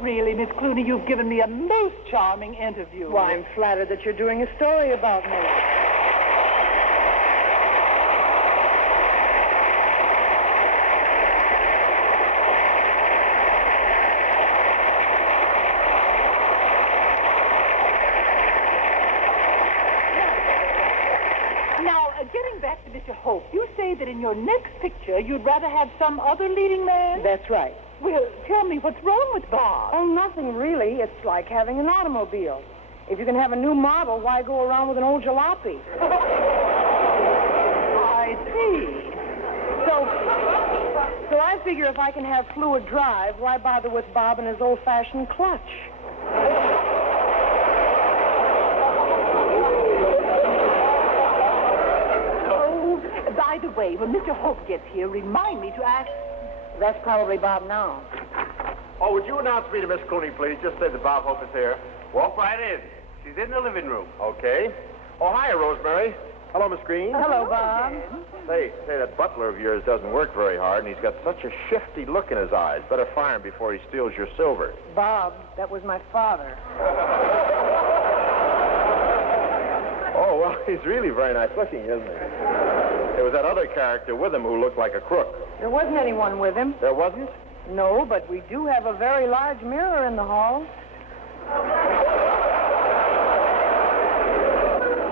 Really, Miss Clooney, you've given me a most charming interview. Well, I'm flattered that you're doing a story about me. Now, getting back to Mr. Hope, you say that in your next picture you'd rather have some other leading man? That's right. Well, tell me, what's wrong with Bob? Oh, nothing really. It's like having an automobile. If you can have a new model, why go around with an old jalopy? I see. So I figure if I can have fluid drive, why bother with Bob and his old-fashioned clutch? Oh, by the way, when Mr. Hope gets here, remind me to ask... That's probably Bob now. Oh, would you announce me to Miss Clooney, please? Just say that Bob Hope is here. Walk right in. She's in the living room. Okay. Oh, hi, Rosemary. Hello, Miss Green. Hello, Bob. Say, that butler of yours doesn't work very hard, and he's got such a shifty look in his eyes. Better fire him before he steals your silver. Bob, that was my father. Oh, well, he's really very nice looking, isn't he? There was that other character with him who looked like a crook. There wasn't anyone with him. There wasn't? No, but we do have a very large mirror in the hall.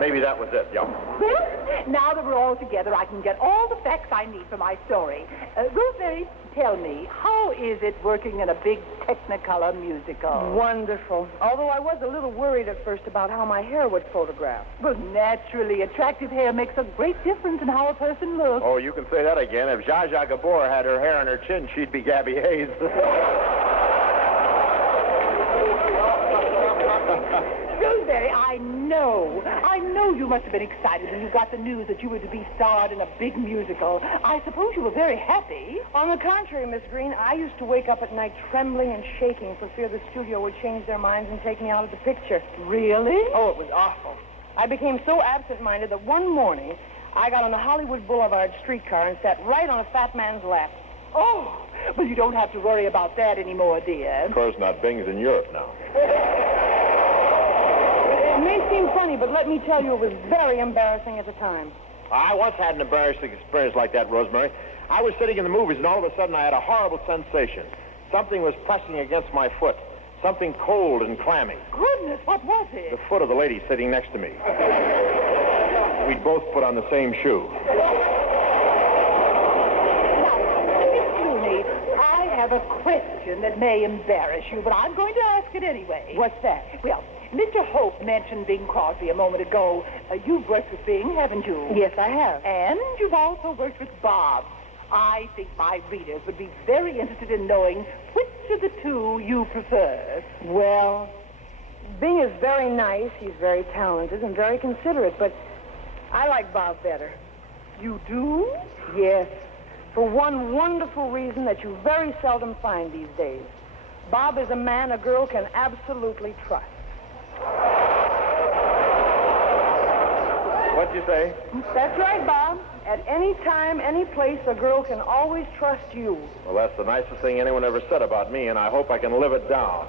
Maybe that was it, yeah. Well, now that we're all together, I can get all the facts I need for my story. Rosemary, tell me, how is it working in a big Technicolor musical? Wonderful. Although I was a little worried at first about how my hair would photograph. Well, naturally, attractive hair makes a great difference in how a person looks. Oh, you can say that again. If Zsa Zsa Gabor had her hair on her chin, she'd be Gabby Hayes. Rosemary, I I know. I know you must have been excited when you got the news that you were to be starred in a big musical. I suppose you were very happy. On the contrary, Miss Green, I used to wake up at night trembling and shaking for fear the studio would change their minds and take me out of the picture. Really? Oh, it was awful. I became so absent-minded that one morning I got on the Hollywood Boulevard streetcar and sat right on a fat man's lap. Oh, well, you don't have to worry about that anymore, dear. Of course not. Bing's in Europe now. It may seem funny, but let me tell you, it was very embarrassing at the time. I once had an embarrassing experience like that, Rosemary. I was sitting in the movies, and all of a sudden I had a horrible sensation. Something was pressing against my foot. Something cold and clammy. Goodness, what was it? The foot of the lady sitting next to me. We'd both put on the same shoe. Miss Clooney, I have a question that may embarrass you, but I'm going to ask it anyway. What's that? Well, Mr. Hope mentioned Bing Crosby a moment ago. You've worked with Bing, haven't you? Yes, I have. And you've also worked with Bob. I think my readers would be very interested in knowing which of the two you prefer. Well, Bing is very nice, he's very talented, and very considerate, but I like Bob better. You do? Yes, for one wonderful reason that you very seldom find these days. Bob is a man a girl can absolutely trust. What'd you say? That's right, Bob. At any time, any place, a girl can always trust you. Well, that's the nicest thing anyone ever said about me, and I hope I can live it down.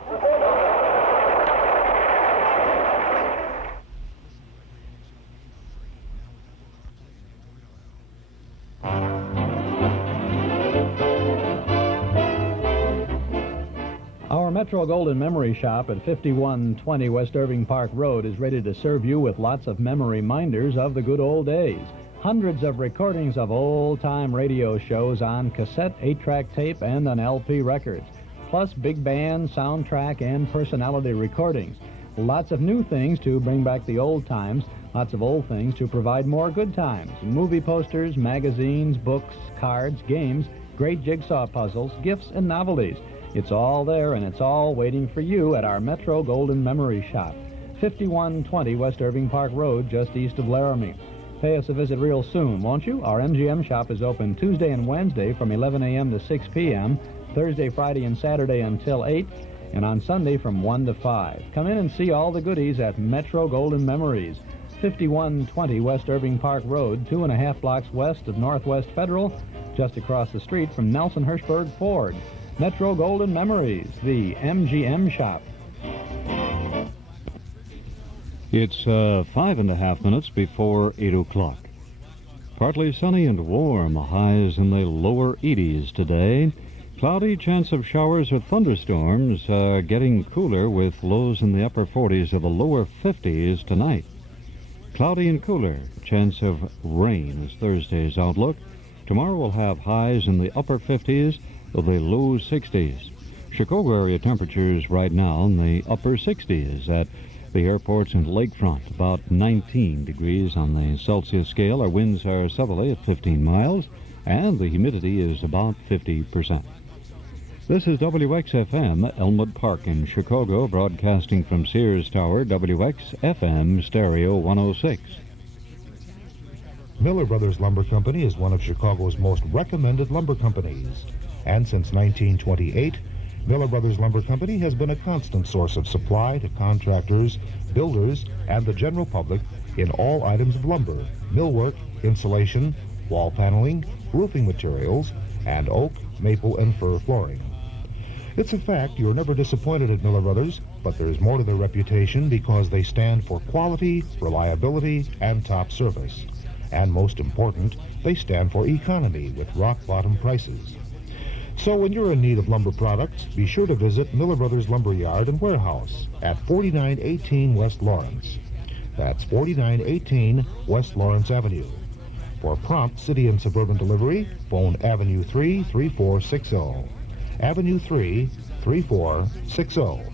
Our Metro Golden Memory Shop at 5120 West Irving Park Road is ready to serve you with lots of memory minders of the good old days. Hundreds of recordings of old-time radio shows on cassette, 8-track tape, and on LP records. Plus big band, soundtrack, and personality recordings. Lots of new things to bring back the old times. Lots of old things to provide more good times. Movie posters, magazines, books, cards, games, great jigsaw puzzles, gifts, and novelties. It's all there, and it's all waiting for you at our Metro Golden Memory Shop. 5120 West Irving Park Road, just east of Laramie. Pay us a visit real soon, won't you? Our MGM shop is open Tuesday and Wednesday from 11 a.m. to 6 p.m., Thursday, Friday, and Saturday until 8, and on Sunday from 1 to 5. Come in and see all the goodies at Metro Golden Memories. 5120 West Irving Park Road, 2.5 blocks west of Northwest Federal, just across the street from Nelson Hirschberg Ford. Metro Golden Memories, the MGM shop. It's 5.5 minutes before 8 o'clock. Partly sunny and warm, highs in the lower 80s today. Cloudy, chance of showers or thunderstorms, getting cooler with lows in the upper 40s to the lower 50s tonight. Cloudy and cooler, chance of rain is Thursday's outlook. Tomorrow we'll have highs in the upper 50s to the low 60s. Chicago area temperatures right now in the upper 60s at the airports and lakefront, about 19 degrees on the Celsius scale. Our winds are southerly at 15 miles, and the humidity is about 50%. This is WXFM, Elmwood Park in Chicago, broadcasting from Sears Tower, WXFM Stereo 106. Miller Brothers Lumber Company is one of Chicago's most recommended lumber companies. And since 1928, Miller Brothers Lumber Company has been a constant source of supply to contractors, builders, and the general public in all items of lumber, millwork, insulation, wall paneling, roofing materials, and oak, maple, and fir flooring. It's a fact you're never disappointed at Miller Brothers, but there's more to their reputation because they stand for quality, reliability, and top service. And most important, they stand for economy with rock-bottom prices. So when you're in need of lumber products, be sure to visit Miller Brothers Lumber Yard and Warehouse at 4918 West Lawrence. That's 4918 West Lawrence Avenue. For prompt city and suburban delivery, phone Avenue 3 3460. Avenue 3 3460.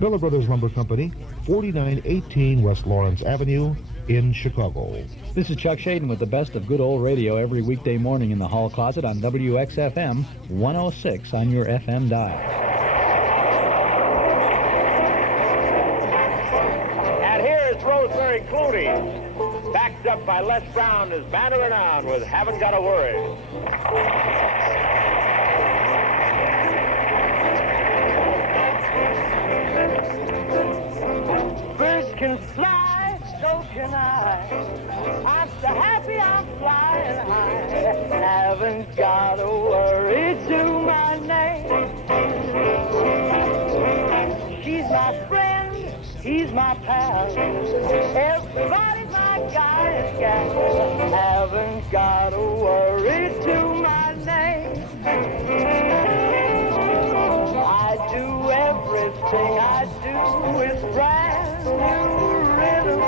Miller Brothers Lumber Company, 4918 West Lawrence Avenue in Chicago. This is Chuck Shaden with the best of good old radio every weekday morning in the hall closet on WXFM 106 on your FM dial. And here Rosemary Clooney, backed up by Les Brown as Banner Renown with Haven't Gotta Worry. Birds can fly, so can I. I'm so happy I'm flying high. Haven't got a worry to my name. She's my friend, he's my pal. Everybody's my guy and gal. Haven't got a worry to my name. I do everything I do with brand new rhythm.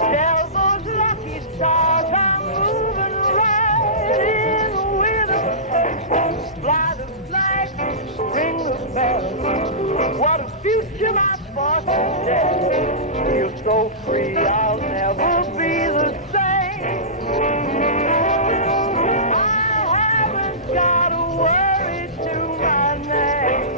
Tell those lucky stars I'm moving right in with them. Fly the flag, ring the bell. What a future my fortune says. Feel so free I'll never be the same. I haven't got a worry to my name.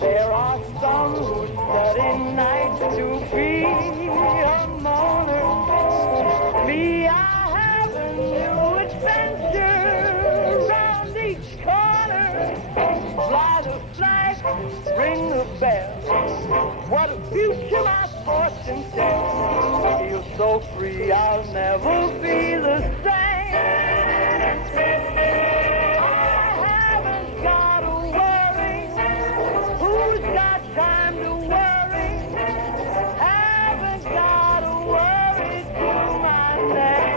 There are some who study nights to be a mourner. Me, I have a new adventure around each corner. Fly the flag, ring the bell. What a future my fortune tells. Feel so free I'll never be the same. I haven't got a worry. Who's got time to worry? Haven't got a worry to my name.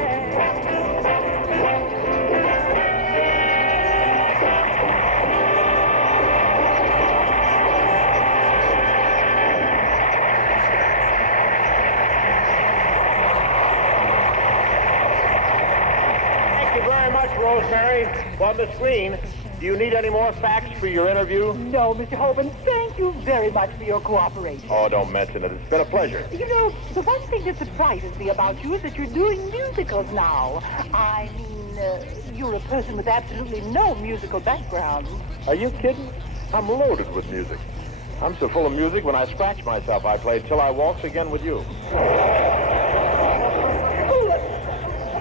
Thank you very much, Rosemary. Well, Miss Green, do you need any more facts for your interview? No, Mr. Hoban, thank you very much for your cooperation. Oh, don't mention it. It's been a pleasure. You know, the one thing that surprises me about you is that you're doing musicals now. I mean, you're a person with absolutely no musical background. Are you kidding? I'm loaded with music. I'm so full of music, when I scratch myself, I play Till I Waltz Again with You.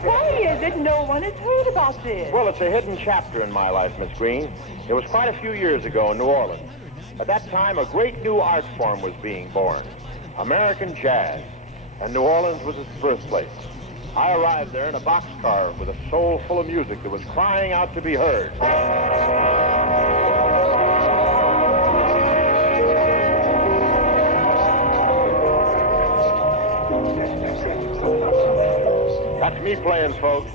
Why is it no one has heard about this? Well, it's a hidden chapter in my life, Miss Green. It was quite a few years ago in New Orleans. At that time, a great new art form was being born, American jazz. And New Orleans was its birthplace. I arrived there in a boxcar with a soul full of music that was crying out to be heard. That's me playing, folks.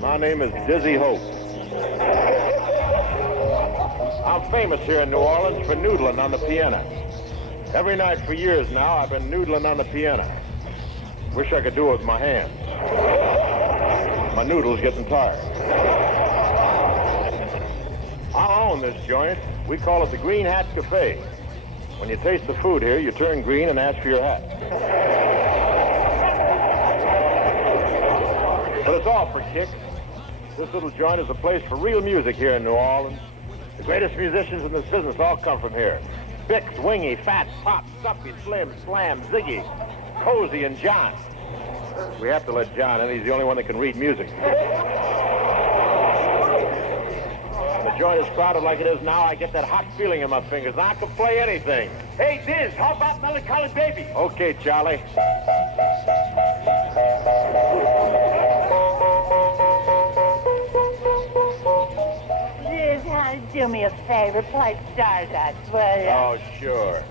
My name is Dizzy Hope. I'm famous here in New Orleans for noodling on the piano. Every night for years now, I've been noodling on the piano. Wish I could do it with my hands. My noodle's getting tired. I own this joint. We call it the Green Hat Cafe. When you taste the food here, you turn green and ask for your hat. But it's all for kicks. This little joint is a place for real music here in New Orleans. The greatest musicians in this business all come from here. Bix, Wingy, Fat, Pop, Stuffy, Slim, Slam, Ziggy, Cozy, and John. We have to let John in. He's the only one that can read music. When the joint is crowded like it is now, I get that hot feeling in my fingers. I can play anything. Hey, Diz, how about Melancholy Baby? Okay, Charlie. Liz, honey, do me a favor. Play Stardust, will you? Oh, sure.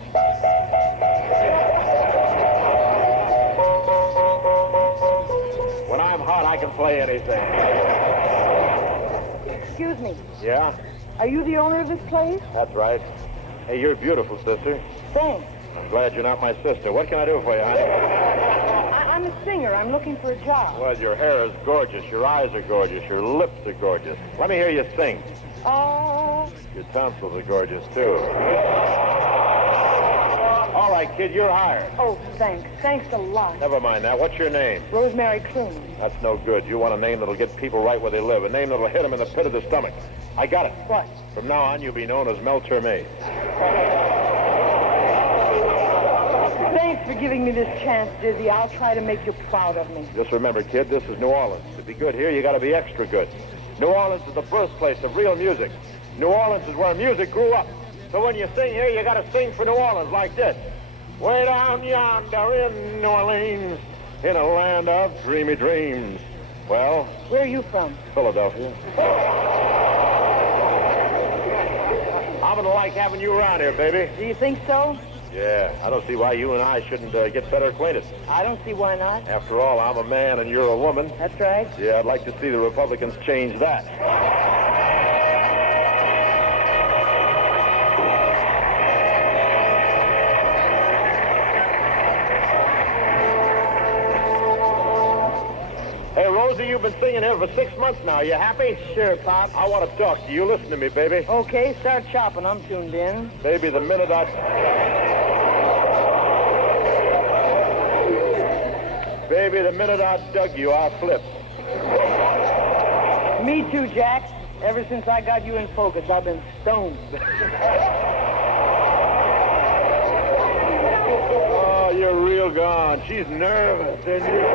When I'm hot, I can play anything. Excuse me. Yeah? Are you the owner of this place? That's right. Hey, you're beautiful, sister. Thanks. I'm glad you're not my sister. What can I do for you, honey? I'm a singer. I'm looking for a job. Well, your hair is gorgeous. Your eyes are gorgeous. Your lips are gorgeous. Let me hear you sing. Your tonsils are gorgeous, too. All right, kid, you're hired. Oh, thanks. Thanks a lot. Never mind that. What's your name? Rosemary Clooney. That's no good. You want a name that'll get people right where they live. A name that'll hit them in the pit of the stomach. I got it. What? From now on, you'll be known as Mel Terme. giving me this chance, Dizzy. I'll try to make you proud of me. Just remember, kid, this is New Orleans. To be good here, you got to be extra good. New Orleans is the birthplace of real music. New Orleans is where music grew up. So when you sing here, you got to sing for New Orleans like this. Way down yonder in New Orleans, in a land of dreamy dreams. Well? Where are you from? Philadelphia. I'm gonna like having you around here, baby. Do you think so? Yeah, I don't see why you and I shouldn't get better acquainted. I don't see why not. After all, I'm a man and you're a woman. That's right. Yeah, I'd like to see the Republicans change that. Hey, Rosie, you've been singing here for 6 months now. You happy? Sure, Pop. I want to talk to you. Listen to me, baby. Okay, start chopping. I'm tuned in. Baby, the minute I dug you, I flipped. Me too, Jack. Ever since I got you in focus, I've been stoned. Oh, you're real gone. She's nervous, isn't you?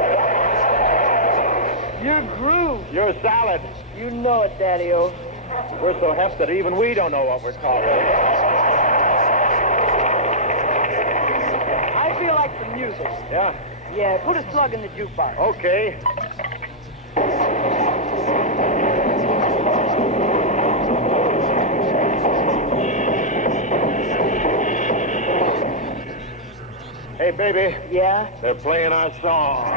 You're groove. You're salad. You know it, Daddy-O. We're so hep that even we don't know what we're talking about. I feel like some music. Yeah? Yeah, put a slug in the jukebox. Okay. Hey, baby. Yeah? They're playing our song.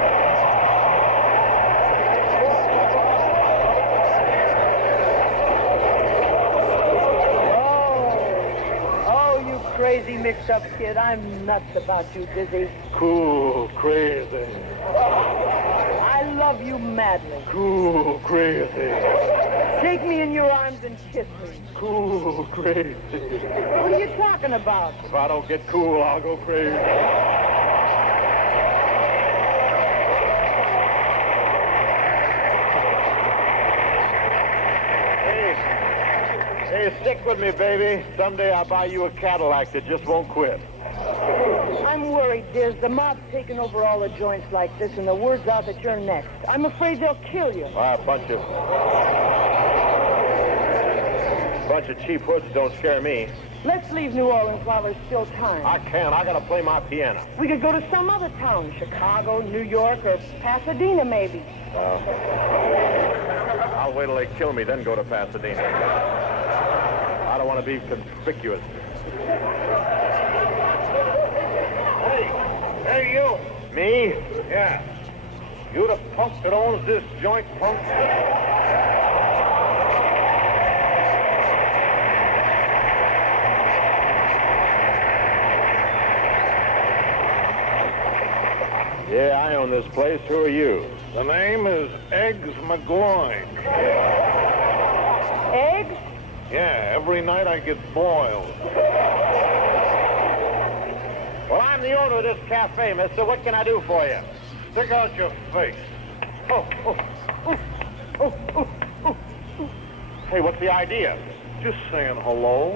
Crazy mixed-up kid. I'm nuts about you, Dizzy. Cool, crazy. I love you madly. Cool, crazy. Take me in your arms and kiss me. Cool, crazy. What are you talking about? If I don't get cool, I'll go crazy. Hey, stick with me, baby. Someday I'll buy you a Cadillac that just won't quit. I'm worried, Diz. The mob's taking over all the joints like this, and the word's out that you're next. I'm afraid they'll kill you. A bunch of cheap hoods don't scare me. Let's leave New Orleans while there's still time. I can't. I gotta play my piano. We could go to some other town, Chicago, New York, or Pasadena, maybe. I'll wait till they kill me, then go to Pasadena. I don't want to be conspicuous. Hey, you. Me? Yeah. You the punk that owns this joint, punk? Yeah, I own this place. Who are you? The name is Eggs McGloin. Eggs? Yeah, every night I get boiled. Well, I'm the owner of this cafe, mister. What can I do for you? Stick out your face. Hey, what's the idea? Just saying hello.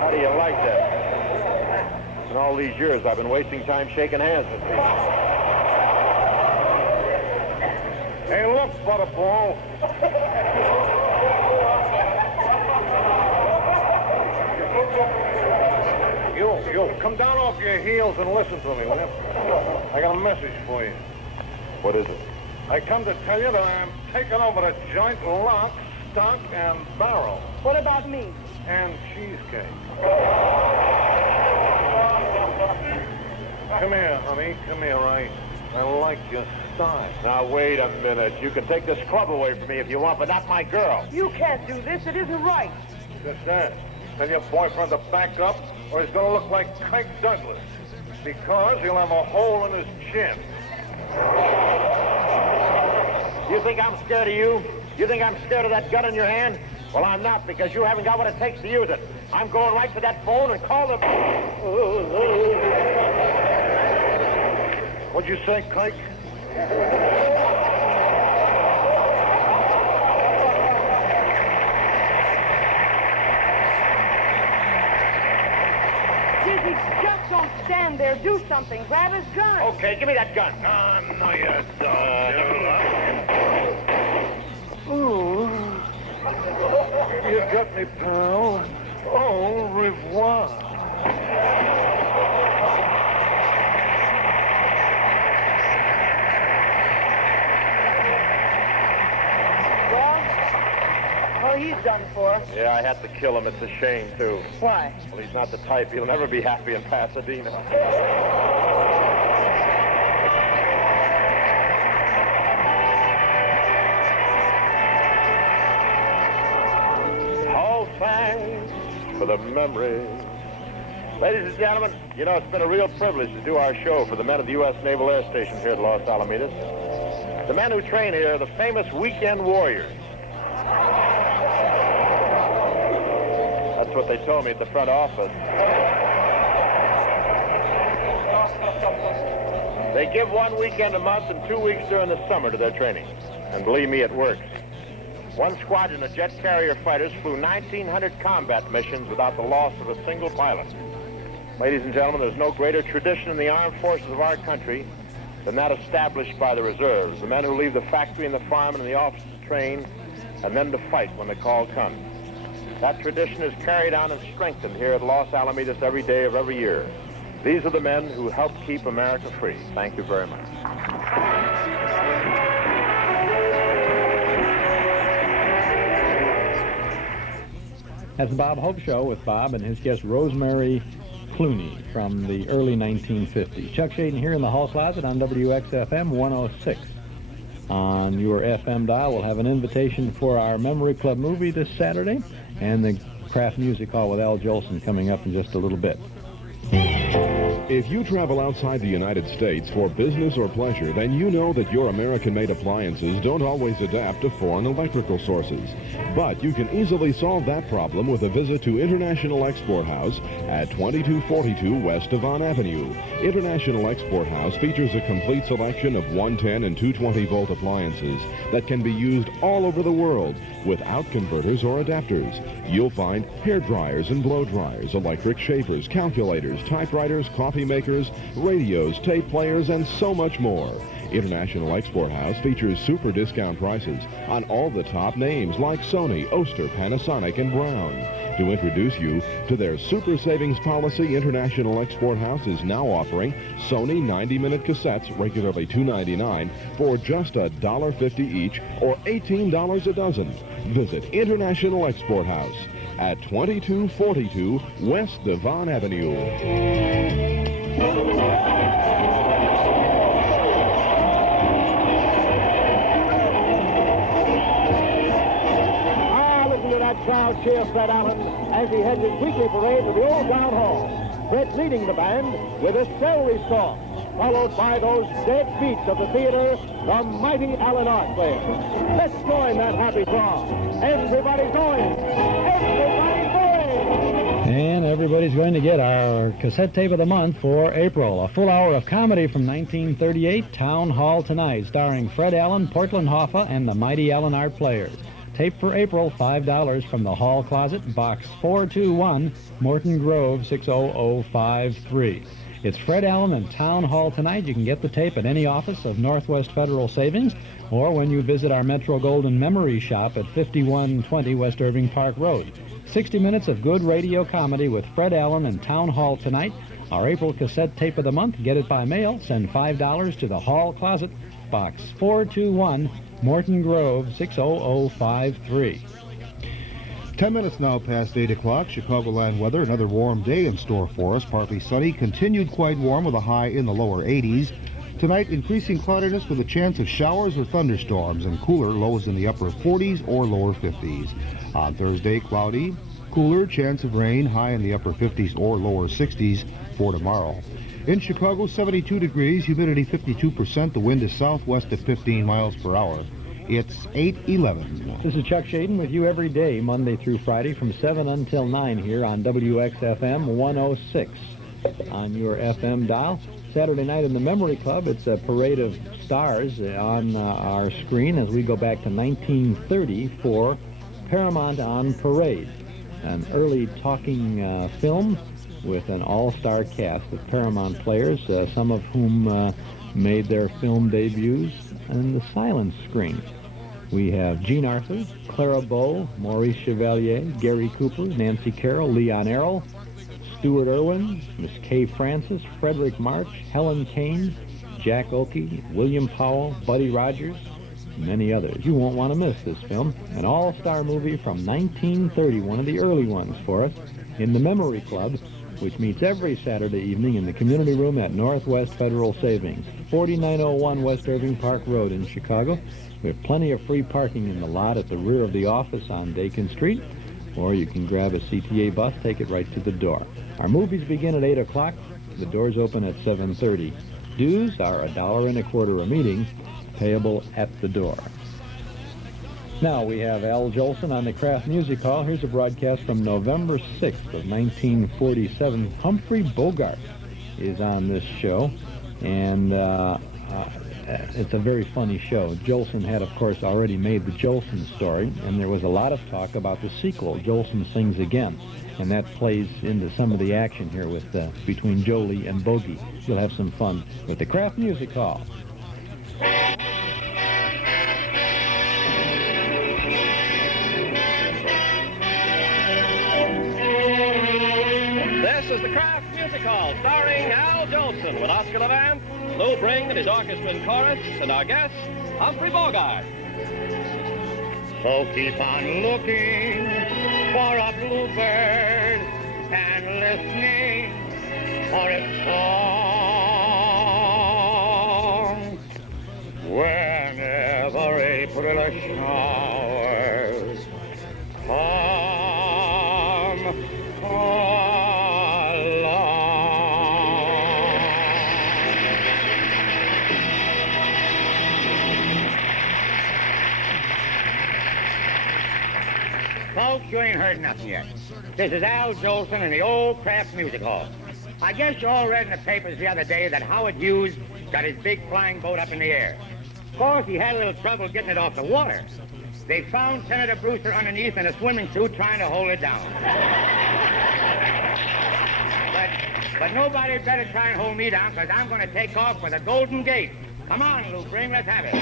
How do you like that? In all these years, I've been wasting time shaking hands with people. Hey, look, Butterball. You, come down off your heels and listen to me, will you? I got a message for you. What is it? I come to tell you that I'm taking over the joint lock, stock, and barrel. What about me? And cheesecake. Come here, honey. Come here. I like your style. Now, wait a minute. You can take this club away from me if you want, but not my girl. You can't do this. It isn't right. Just that. Tell your boyfriend to back up, or he's going to look like Kirk Douglas. Because he'll have a hole in his chin. You think I'm scared of you? You think I'm scared of that gun in your hand? Well, I'm not, because you haven't got what it takes to use it. I'm going right to that phone and call them. What'd you say, Kirk? Easy, just don't stand there. Do something. Grab his gun. Okay, give me that gun. No, you Ooh. You got me, pal. Au revoir. Well, he's done for. Yeah, I had to kill him. It's a shame, too. Why? Well, he's not the type. He'll never be happy in Pasadena. Oh, thanks for the memories. Ladies and gentlemen, you know, it's been a real privilege to do our show for the men of the U.S. Naval Air Station here at Los Alamitos. The men who train here are the famous weekend warriors. That's what they told me at the front office. They give 1 weekend a month and 2 weeks during the summer to their training. And believe me, it works. One squadron of jet carrier fighters flew 1,900 combat missions without the loss of a single pilot. Ladies and gentlemen, there's no greater tradition in the armed forces of our country than that established by the reserves, the men who leave the factory and the farm and the office to train and then to fight when the call comes. That tradition is carried on and strengthened here at Los Alamitos every day of every year. These are the men who help keep America free. Thank you very much. That's the Bob Hope Show with Bob and his guest Rosemary Clooney from the early 1950s. Chuck Shaden here in the hall closet on WXFM 106. On your FM dial, we'll have an invitation for our Memory Club movie this Saturday and the KRAFT Music Hall with Al Jolson coming up in just a little bit. If you travel outside the United States for business or pleasure, then you know that your American-made appliances don't always adapt to foreign electrical sources. But you can easily solve that problem with a visit to International Export House at 2242 West Devon Avenue. International Export House features a complete selection of 110 and 220-volt appliances that can be used all over the world without converters or adapters. You'll find hair dryers and blow dryers, electric shavers, calculators, typewriters, coffee makers, radios, tape players, and so much more. International Export House features super discount prices on all the top names like Sony, Oster, Panasonic, and Brown. To introduce you to their super savings policy, International Export House is now offering Sony 90-minute cassettes, regularly $2.99, for just $1.50 each or $18 a dozen. Visit International Export House at 2242 West Devon Avenue. Listen to that crowd cheer Fred Allen as he heads his weekly parade to the old town hall. Fred leading the band with a celery stalk, followed by those dead beats of the theater, the mighty Allen Art Players. Let's join that happy throng. Everybody going! Everybody going! And everybody's going to get our cassette tape of the month for April. A full hour of comedy from 1938, Town Hall Tonight, starring Fred Allen, Portland Hoffa, and the mighty Allen Art Players. Tape for April, $5 from the Hall Closet, Box 421, Morton Grove, 60053. It's Fred Allen and Town Hall Tonight. You can get the tape at any office of Northwest Federal Savings or when you visit our Metro Golden Memory Shop at 5120 West Irving Park Road. 60 minutes of good radio comedy with Fred Allen and Town Hall Tonight. Our April cassette tape of the month. Get it by mail. Send $5 to the Hall Closet, Box 421, Morton Grove, 60053. 10 minutes now past 8 o'clock. Chicagoland weather, another warm day in store for us. Partly sunny, continued quite warm with a high in the lower 80s. Tonight, increasing cloudiness with a chance of showers or thunderstorms, and cooler, lows in the upper 40s or lower 50s. On Thursday, cloudy, cooler, chance of rain, high in the upper 50s or lower 60s for tomorrow. In Chicago, 72 degrees, humidity 52%. The wind is southwest at 15 miles per hour. It's 8:11. This is Chuck Shaden with you every day, Monday through Friday, from 7 until 9 here on WXFM 106 on your FM dial. Saturday night in the Memory Club, it's a parade of stars on our screen as we go back to 1930 for Paramount on Parade. an early talking film with an all-star cast of Paramount players, some of whom made their film debuts on the silent screen. We have Jean Arthur, Clara Bow, Maurice Chevalier, Gary Cooper, Nancy Carroll, Leon Errol, Stuart Irwin, Miss Kay Francis, Frederick March, Helen Kane, Jack Oakey, William Powell, Buddy Rogers, and many others. You won't want to miss this film. An all-star movie from 1930, one of the early ones for us, in the Memory Club, which meets every Saturday evening in the community room at Northwest Federal Savings, 4901 West Irving Park Road in Chicago. We have plenty of free parking in the lot at the rear of the office on Dakin Street, or you can grab a CTA bus, take it right to the door. Our movies begin at 8 o'clock. The doors open at 7:30. Dues are $1.25 a meeting, payable at the door. Now we have Al Jolson on the KRAFT Music Hall. Here's a broadcast from November 6th of 1947. Humphrey Bogart is on this show, and it's a very funny show. Jolson had, of course, already made the Jolson story, and there was a lot of talk about the sequel, Jolson Sings Again, and that plays into some of the action here with between Jolie and Bogey. You'll have some fun with the KRAFT Music Hall. This is the KRAFT Music Hall, starring Al Jolson with Oscar Levant, Lou Bring and his orchestra and chorus, and our guest, Humphrey Bogart. So keep on looking for a bluebird and listening for its song. Whenever April showers come Folks, you ain't heard nothing yet. This is Al Jolson in the old KRAFT Music Hall. I guess you all read in the papers the other day that Howard Hughes got his big flying boat up in the air. Of course, he had a little trouble getting it off the water. They found Senator Brewster underneath in a swimming suit trying to hold it down. But nobody better try and hold me down, because I'm going to take off for the Golden Gate. Come on, Lou Bring, let's have it.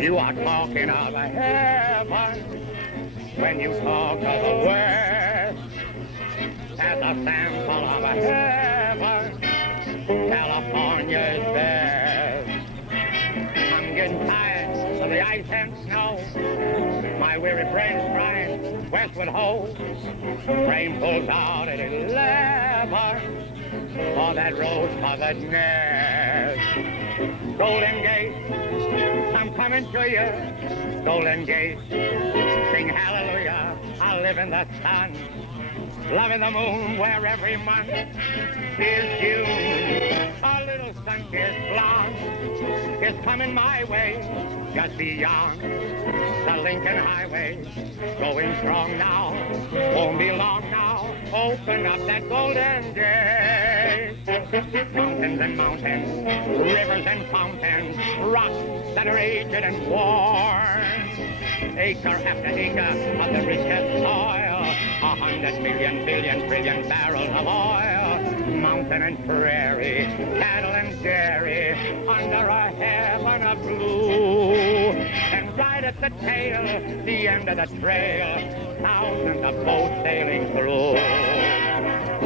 You are talking of a heaven when you talk of a west. As a sample of a heaven, California's best. I'm getting tired of the ice and snow. My weary brain's crying westward ho. Train pulls out at 11 for that rose-colored nest. Golden Gate, I'm coming to you. Golden Gate, sing hallelujah. I live in the sun, loving the moon where every month is June. A little sun-kissed blonde is coming my way, just beyond the Lincoln Highway. Going strong now, won't be long now. Open up that Golden Gate. Mountains and mountains, rivers and fountains, rocks that are aged and worn. Acre after acre of the richest soil, 100 million, billion, trillion barrels of oil. Mountain and prairie, cattle and dairy, under a heaven of blue. And right at the tail, the end of the trail, thousands of boats sailing through.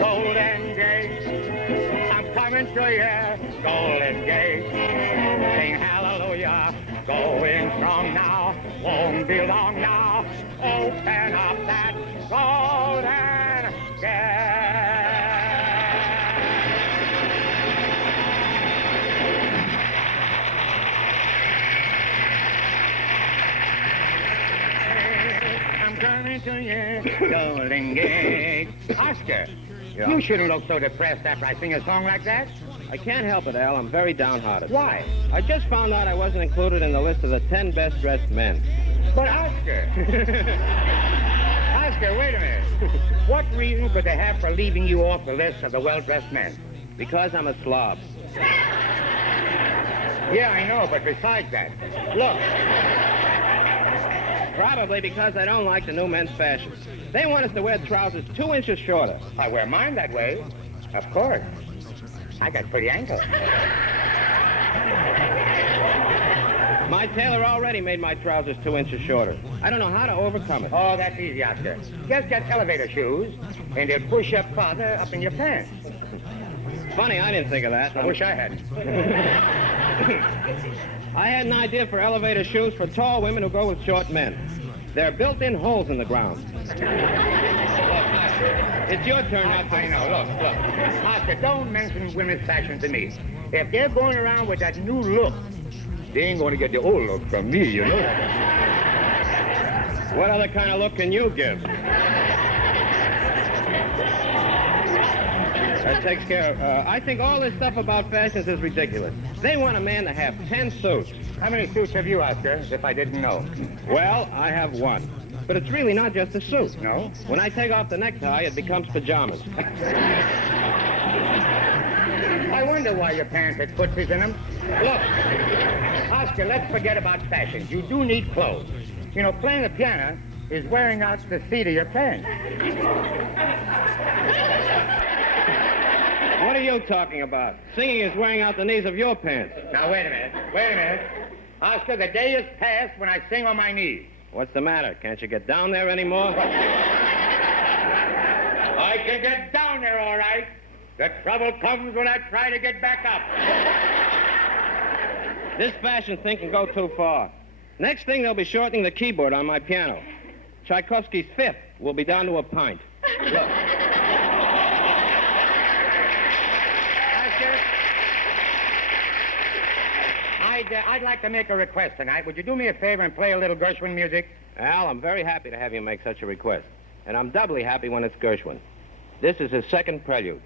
Golden Gate, I'm coming to you. Golden Gate, sing hallelujah. Going strong now, won't be long now. Open up that Golden Gate. I'm coming to you, Golden Gate. Oscar, you shouldn't look so depressed after I sing a song like that. I can't help it, Al. I'm very downhearted. Why? I just found out I wasn't included in the list of the 10 best-dressed men. But Oscar... Oscar, wait a minute. What reason could they have for leaving you off the list of the well-dressed men? Because I'm a slob. Yeah, I know, but besides that, look. Probably because I don't like the new men's fashion. They want us to wear trousers 2 inches shorter. I wear mine that way. Of course. I got pretty ankles. My tailor already made my trousers 2 inches shorter. I don't know how to overcome it. Oh, that's easy, Oscar. Just get elevator shoes, and they'll push up farther up in your pants. Funny, I didn't think of that. I wish I hadn't. I had an idea for elevator shoes for tall women who go with short men. They're built-in holes in the ground. It's your turn. I know. Look. Oscar, don't mention women's fashion to me. If they're going around with that new look, they ain't going to get the old look from me, you know. What other kind of look can you give? That takes care of... I think all this stuff about fashions is ridiculous. They want a man to have 10 suits. How many suits have you, Oscar, if I didn't know? Well, I have one. But it's really not just a suit. No? When I take off the necktie, it becomes pajamas. I wonder why your pants had footsies in them. Look, Oscar, let's forget about fashion. You do need clothes. You know, playing the piano is wearing out the seat of your pants. What are you talking about? Singing is wearing out the knees of your pants. Now, wait a minute. Oscar, the day is past when I sing on my knees. What's the matter? Can't you get down there anymore? I can get down there, all right. The trouble comes when I try to get back up. This fashion thing can go too far. Next thing, they'll be shortening the keyboard on my piano. Tchaikovsky's Fifth will be down to a pint. Look. I'd like to make a request tonight. Would you do me a favor and play a little Gershwin music? Al, I'm very happy to have you make such a request. And I'm doubly happy when it's Gershwin. This is his second prelude.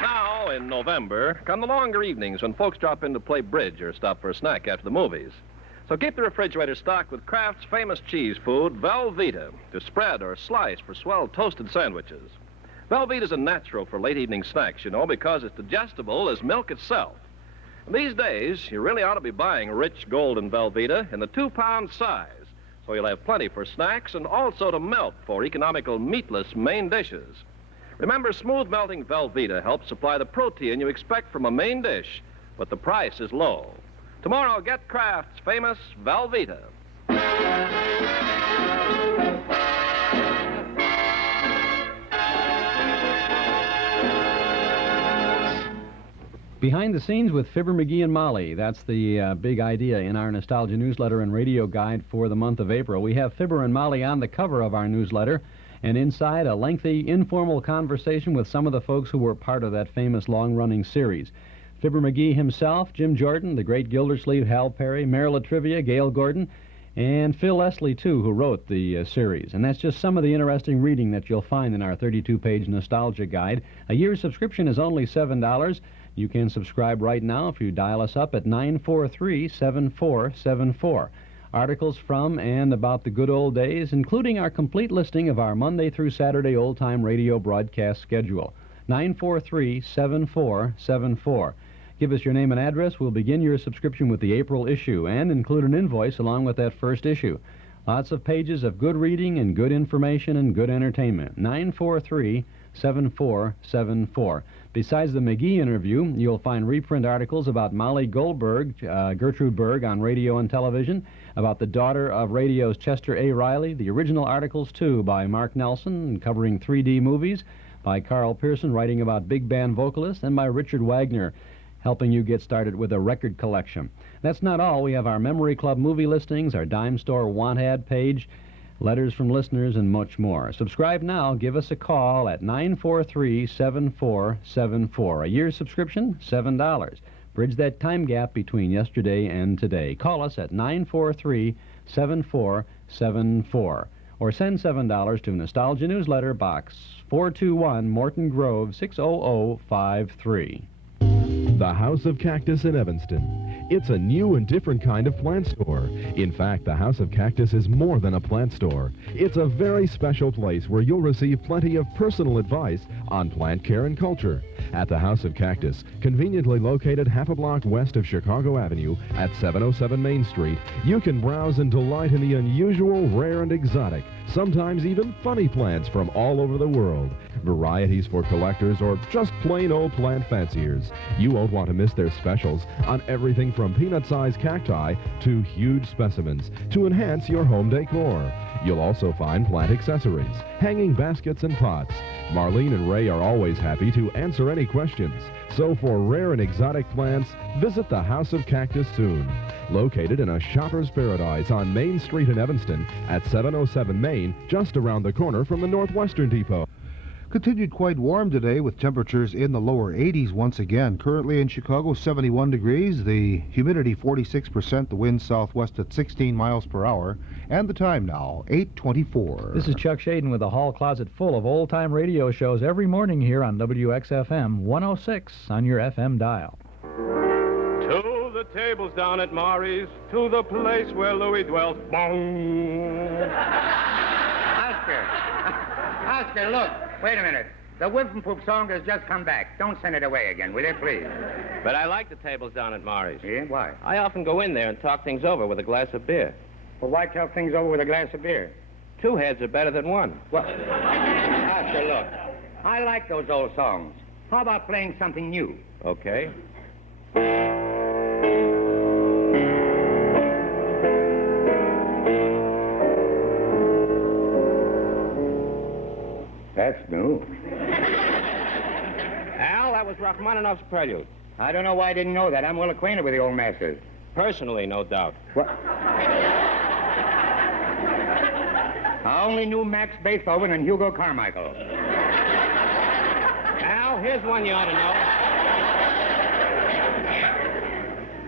Now, in November, come the longer evenings when folks drop in to play bridge or stop for a snack after the movies. So keep the refrigerator stocked with Kraft's famous cheese food, Velveeta, to spread or slice for swell toasted sandwiches. Velveeta's a natural for late evening snacks, you know, because it's digestible as milk itself. And these days, you really ought to be buying rich golden Velveeta in the 2-pound size, so you'll have plenty for snacks and also to melt for economical meatless main dishes. Remember, smooth melting Velveeta helps supply the protein you expect from a main dish, but the price is low. Tomorrow, get Kraft's famous Velveeta. Behind the scenes with Fibber, McGee, and Molly. That's the big idea in our Nostalgia newsletter and radio guide for the month of April. We have Fibber and Molly on the cover of our newsletter, and inside a lengthy, informal conversation with some of the folks who were part of that famous long-running series. Fibber McGee himself, Jim Jordan, the great Gildersleeve, Hal Perry, Meryl Latrivia, Gail Gordon, and Phil Leslie, too, who wrote the series. And that's just some of the interesting reading that you'll find in our 32-page Nostalgia Guide. A year's subscription is only $7. You can subscribe right now if you dial us up at 943-7474. Articles from and about the good old days, including our complete listing of our Monday through Saturday old-time radio broadcast schedule. 943-7474. Give us your name and address. We'll begin your subscription with the April issue and include an invoice along with that first issue. Lots of pages of good reading and good information and good entertainment. 943-7474. Besides the McGee interview, you'll find reprint articles about Molly Goldberg, Gertrude Berg on radio and television, about the daughter of radio's Chester A. Riley, the original articles, too, by Mark Nelson, covering 3D movies, by Carl Pearson, writing about big band vocalists, and by Richard Wagner, helping you get started with a record collection. That's not all. We have our Memory Club movie listings, our Dime Store Want Ad page, letters from listeners, and much more. Subscribe now. Give us a call at 943-7474. A year's subscription, $7. Bridge that time gap between yesterday and today. Call us at 943-7474. Or send $7 to Nostalgia Newsletter, Box 421, Morton Grove, 60053. The House of Cactus in Evanston. It's a new and different kind of plant store. In fact, the House of Cactus is more than a plant store. It's a very special place where you'll receive plenty of personal advice on plant care and culture. At the House of Cactus, conveniently located half a block west of Chicago Avenue at 707 Main Street, you can browse and delight in the unusual, rare, and exotic, sometimes even funny plants from all over the world. Varieties for collectors or just plain old plant fanciers. You won't want to miss their specials on everything from peanut-sized cacti to huge specimens to enhance your home decor. You'll also find plant accessories, hanging baskets and pots. Marlene and Ray are always happy to answer any questions. So for rare and exotic plants, visit the House of Cactus soon. Located in a shopper's paradise on Main Street in Evanston at 707 Main, just around the corner from the Northwestern Depot. Continued quite warm today with temperatures in the lower 80s once again. Currently in Chicago, 71 degrees, the humidity 46%, the wind southwest at 16 miles per hour, and the time now, 8:24. This is Chuck Shaden with a hall closet full of old-time radio shows every morning here on WXFM 106 on your FM dial. To the tables down at Maury's, to the place where Louis dwelt. Bong! Oscar, look. Wait a minute. The Whip and Poop song has just come back. Don't send it away again, will you, please? But I like the tables down at Maury's. Yeah? Why? I often go in there and talk things over with a glass of beer. Well, why talk things over with a glass of beer? Two heads are better than one. Well, Oscar, look. I like those old songs. How about playing something new? Okay. That's new. Al, that was Rachmaninoff's Prelude. I don't know why I didn't know that. I'm well acquainted with the old masters. Personally, no doubt. What? I only knew Max Beethoven and Hugo Carmichael. Al, here's one you ought to know.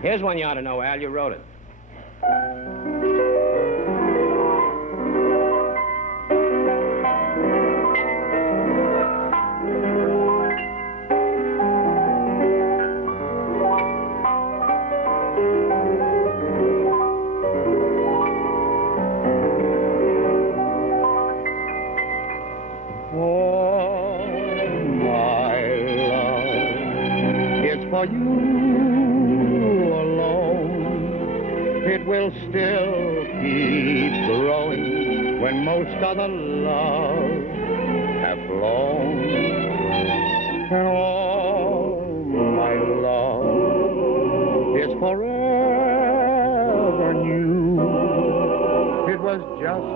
Here's one you ought to know, Al. You wrote it. For you alone, it will still keep growing when most other love have flown. And all my love is forever new. It was just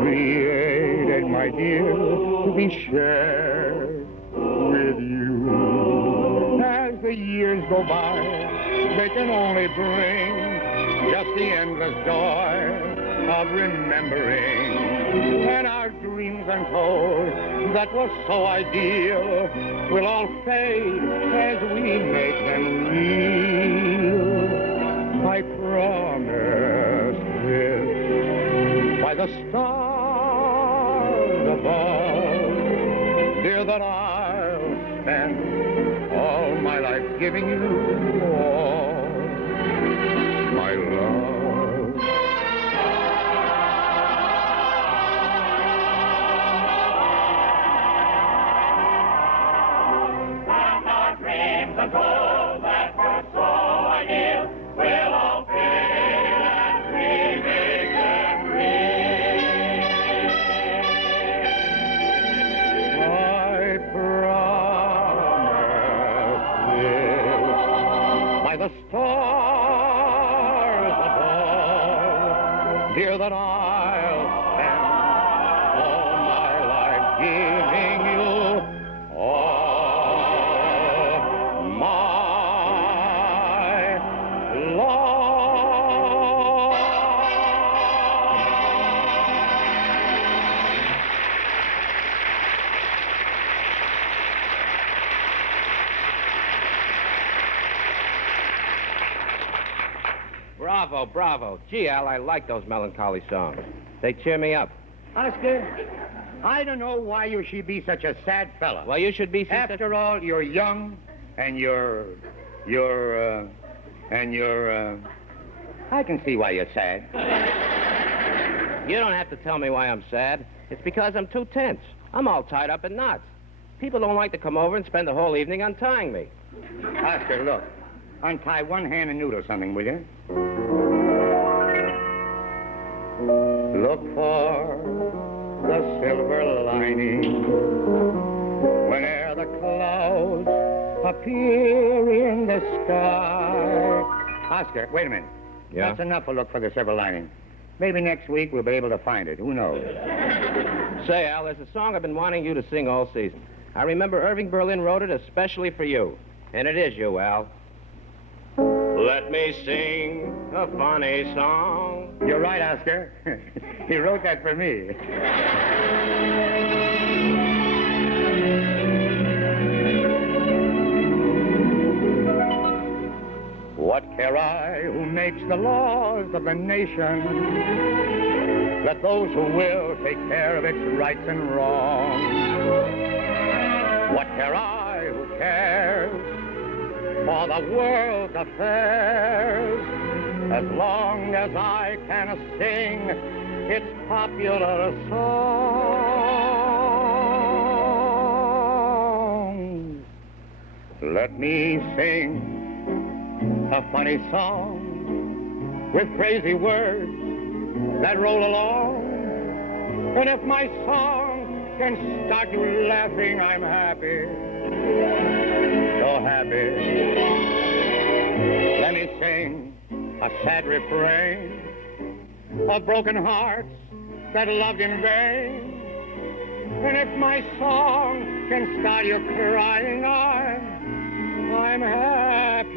created, my dear, to be shared with you. As the the years go by, they can only bring just the endless joy of remembering. And our dreams untold that was so ideal will all fade as we make them real. I promise this by the stars above, dear, that I'll spend all my life giving you all my love. And our dreams untold that were so ideal will all fade as we make them real. I promise this by the stars above, dear, that I'll spend all my life giving you all my love. Bravo, bravo. Gee, Al, I like those melancholy songs. They cheer me up. Oscar, I don't know why you should be such a sad fella. Well, you should be... After all, you're young, and you're... I can see why you're sad. You don't have to tell me why I'm sad. It's because I'm too tense. I'm all tied up in knots. People don't like to come over and spend the whole evening untying me. Oscar, look. Untie one hand and noodle something, will you? Look for the silver lining whene'er the clouds appear in the sky. Oscar, wait a minute. Yeah? That's enough to look for the silver lining. Maybe next week we'll be able to find it. Who knows? Say, Al, there's a song I've been wanting you to sing all season. I remember Irving Berlin wrote it especially for you. And it is you, Al. Let me sing a funny song. You're right, Oscar. He wrote that for me. What care I who makes the laws of the nation? Let those who will take care of its rights and wrongs. What care I who cares for the world's affairs, as long as I can sing its popular songs. Let me sing a funny song with crazy words that roll along. And if my song can start you laughing, I'm happy. So happy. Let me sing a sad refrain of broken hearts that loved in vain. And if my song can start you crying, I'm happy.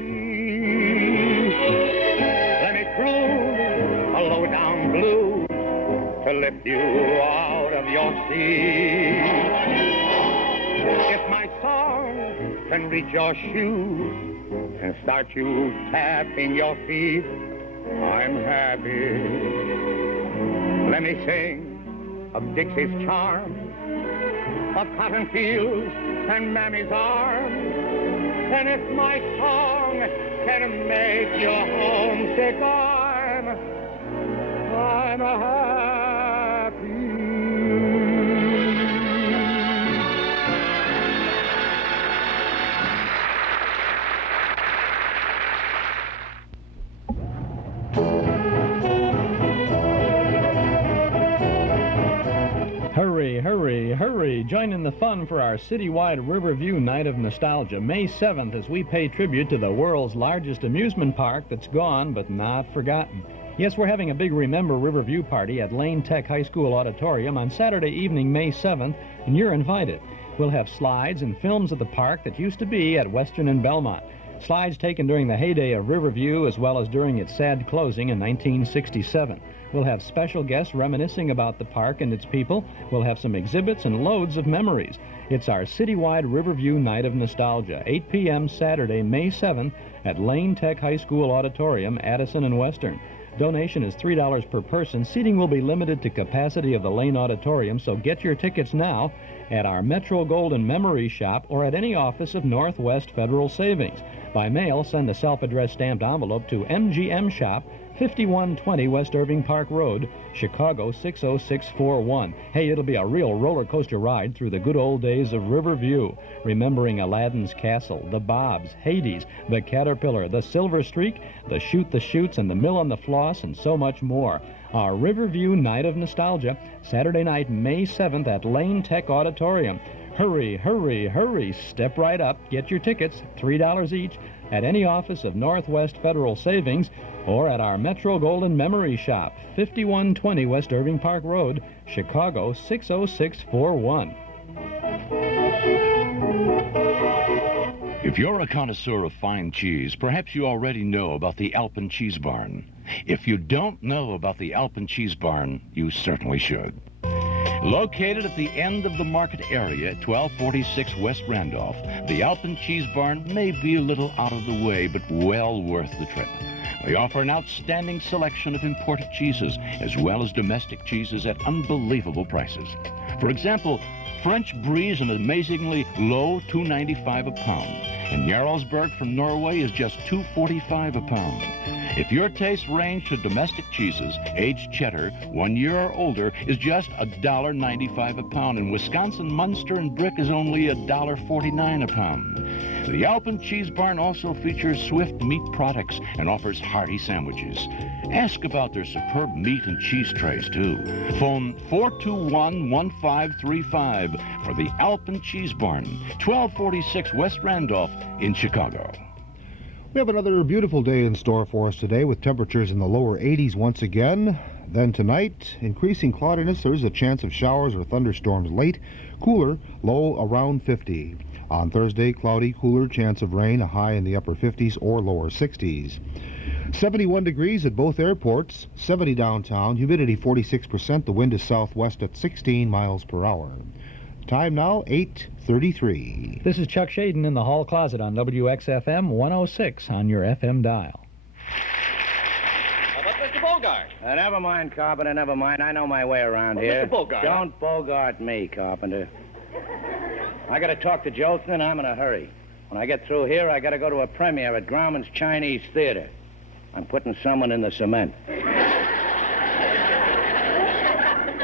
Let me croon a low-down blues to lift you out of your seat. If my song can reach your shoes and start you tapping your feet, I'm happy. Let me sing of Dixie's charm, of cotton fields and Mammy's arms. And if my song can make you homesick, I'm happy. Hurry, hurry, hurry. Join in the fun for our citywide Riverview Night of Nostalgia, May 7th, as we pay tribute to the world's largest amusement park that's gone but not forgotten. Yes, we're having a big Remember Riverview party at Lane Tech High School Auditorium on Saturday evening, May 7th, and you're invited. We'll have slides and films of the park that used to be at Western and Belmont. Slides taken during the heyday of Riverview as well as during its sad closing in 1967. We'll have special guests reminiscing about the park and its people. We'll have some exhibits and loads of memories. It's our citywide Riverview Night of Nostalgia, 8 p.m. Saturday, May 7th at Lane Tech High School Auditorium, Addison and Western. Donation is $3 per person. Seating will be limited to capacity of the Lane Auditorium, so get your tickets now at our Metro Golden Memory Shop or at any office of Northwest Federal Savings. By mail, send a self-addressed stamped envelope to MGM Shop, 5120 West Irving Park Road, Chicago 60641. Hey, it'll be a real roller coaster ride through the good old days of Riverview, remembering Aladdin's Castle, the Bobs, Hades, the Caterpillar, the Silver Streak, the Shoot the Chutes, and the Mill on the Floss, and so much more. Our Riverview Night of Nostalgia, Saturday night, May 7th at Lane Tech Auditorium. Hurry, hurry, hurry. Step right up. Get your tickets, $3 each, at any office of Northwest Federal Savings or at our Metro Golden Memory Shop, 5120 West Irving Park Road, Chicago 60641. If you're a connoisseur of fine cheese, perhaps you already know about the Alpen Cheese Barn. If you don't know about the Alpen Cheese Barn, you certainly should. Located at the end of the market area at 1246 West Randolph, the Alpen Cheese Barn may be a little out of the way, but well worth the trip. They offer an outstanding selection of imported cheeses, as well as domestic cheeses at unbelievable prices. For example, French Brie is an amazingly low $2.95 a pound, and Jarlsberg from Norway is just $2.45 a pound. If your tastes range to domestic cheeses, aged cheddar, 1 year or older, is just $1.95 a pound, and Wisconsin Munster and Brick is only $1.49 a pound. The Alpen Cheese Barn also features Swift meat products and offers hearty sandwiches. Ask about their superb meat and cheese trays, too. Phone 421-1535 for the Alpen Cheese Barn, 1246 West Randolph in Chicago. We have another beautiful day in store for us today with temperatures in the lower 80s once again. Then tonight, increasing cloudiness. There's a chance of showers or thunderstorms late. Cooler, low around 50. On Thursday, cloudy, cooler, chance of rain, a high in the upper 50s or lower 60s. 71 degrees at both airports, 70 downtown, humidity 46%, the wind is southwest at 16 miles per hour. Time now, 8:33. This is Chuck Shaden in the hall closet on WXFM 106 on your FM dial. How about Mr. Bogart? Never mind, Carpenter, never mind. I know my way around here. Mr. Bogart. Don't Bogart me, Carpenter. I got to talk to Jolson, and I'm in a hurry. When I get through here, I got to go to a premiere at Grauman's Chinese Theater. I'm putting someone in the cement.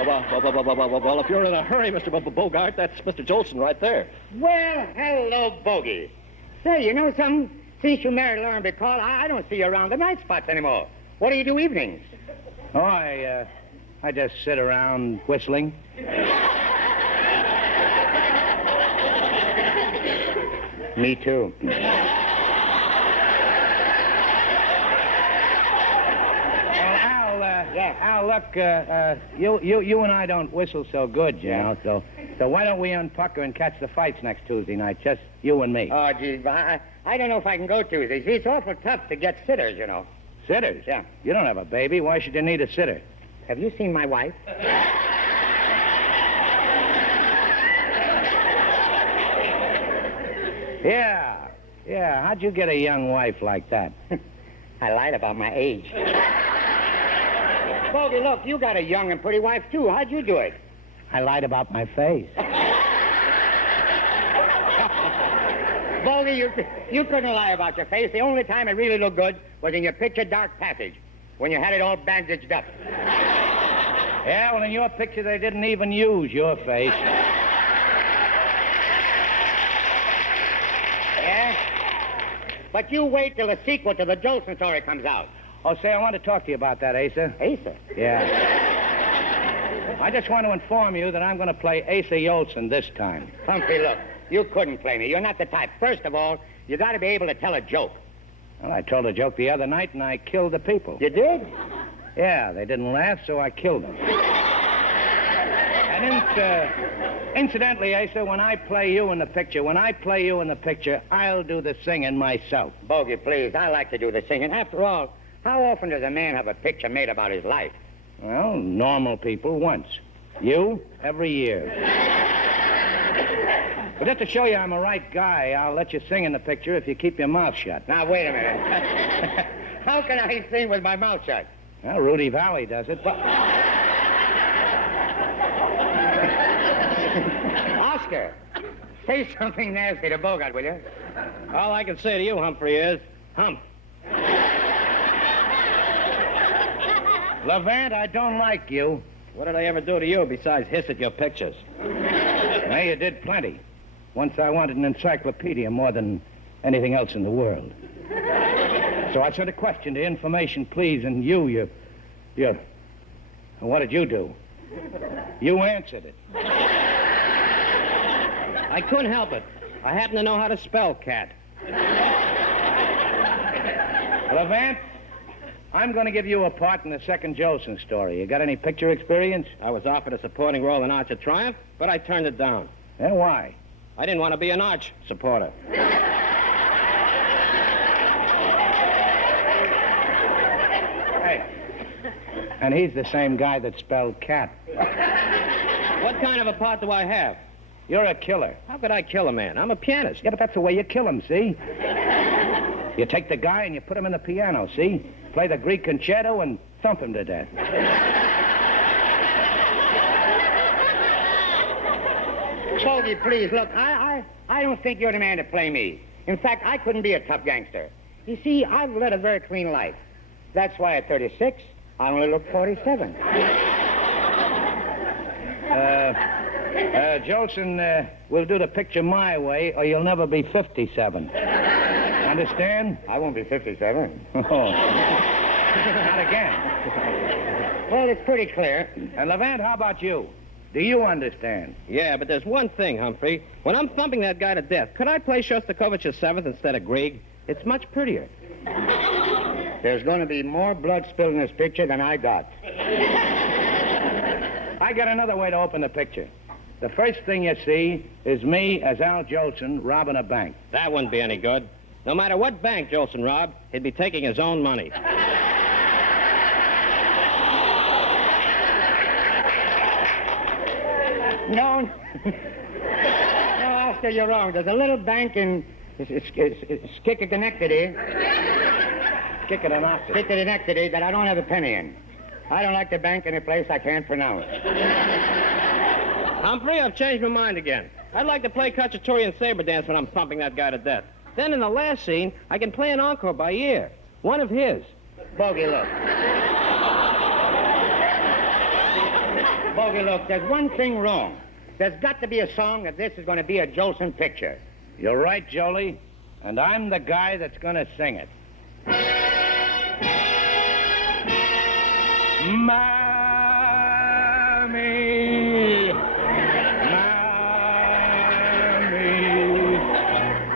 Well, if you're in a hurry, Mr. Bogart, that's Mr. Jolson right there. Well, hello, Bogey. Say, you know something? Since you married Lauren Bacall, I don't see you around the night spots anymore. What do you do evenings? Oh, I just sit around whistling. Me too. Al, look, you and I don't whistle so good, you know, so why don't we unpucker and catch the fights next Tuesday night, just you and me? Oh, gee, I don't know if I can go Tuesday. See, it's awful tough to get sitters, you know. Sitters? Yeah. You don't have a baby. Why should you need a sitter? Have you seen my wife? Yeah. How'd you get a young wife like that? I lied about my age. Bogey, look, you got a young and pretty wife, too. How'd you do it? I lied about my face. Bogey, you couldn't lie about your face. The only time it really looked good was in your picture Dark Passage, when you had it all bandaged up. Yeah, well, in your picture, they didn't even use your face. Yeah? But you wait till the sequel to the Jolson story comes out. Oh, say, I want to talk to you about that, Asa. Asa? Yeah. I just want to inform you that I'm going to play Asa Jolson this time. Humphrey, look, you couldn't play me. You're not the type. First of all, you got to be able to tell a joke. Well, I told a joke the other night, and I killed the people. You did? Yeah, they didn't laugh, so I killed them. And incidentally, Asa, when I play you in the picture, I'll do the singing myself. Bogey, please, I like to do the singing. After all, how often does a man have a picture made about his life? Well, normal people once. You, every year. But just to show you I'm a right guy, I'll let you sing in the picture if you keep your mouth shut. Now, wait a minute. How can I sing with my mouth shut? Well, Rudy Valley does it, but... Oscar, say something nasty to Bogart, will you? All I can say to you, Humphrey, is hump. Levant, I don't like you. What did I ever do to you besides hiss at your pictures? Well, you did plenty. Once I wanted an encyclopedia more than anything else in the world. So I sent a question to information, please, and you... What did you do? You answered it. I couldn't help it. I happen to know how to spell cat. Levant, I'm going to give you a part in the second Jolson story. You got any picture experience? I was offered a supporting role in Arch of Triumph, but I turned it down. Yeah, why? I didn't want to be an Arch supporter. Hey, and he's the same guy that spelled cat. What kind of a part do I have? You're a killer. How could I kill a man? I'm a pianist. Yeah, but that's the way you kill him, see? You take the guy and you put him in the piano, see? Play the Greek concerto and thump him to death. Bogey, please, look, I don't think you're the man to play me. In fact, I couldn't be a tough gangster. You see, I've led a very clean life. That's why at 36, I only look 47. Jolson, we'll do the picture my way, or you'll never be 57. Understand? I won't be 57. Oh. Not again. Well, it's pretty clear. And Levant, how about you? Do you understand? Yeah, but there's one thing, Humphrey. When I'm thumping that guy to death, could I play Shostakovich's Seventh instead of Grieg? It's much prettier. There's going to be more blood spilled in this picture than I got. I got another way to open the picture. The first thing you see is me as Al Jolson robbing a bank. That wouldn't be any good. No matter what bank Jolson robbed, he'd be taking his own money. No, Oscar, you're wrong. There's a little bank in Skickadinectady that I don't have a penny in. I don't like to bank in a place I can't pronounce. Humphrey, I've changed my mind again. I'd like to play Cacciatore and Saber Dance when I'm thumping that guy to death. Then in the last scene, I can play an encore by ear. One of his. Bogey, look. Bogey, look, there's one thing wrong. There's got to be a song that this is going to be a Jolson picture. You're right, Jolie. And I'm the guy that's going to sing it. Mammy,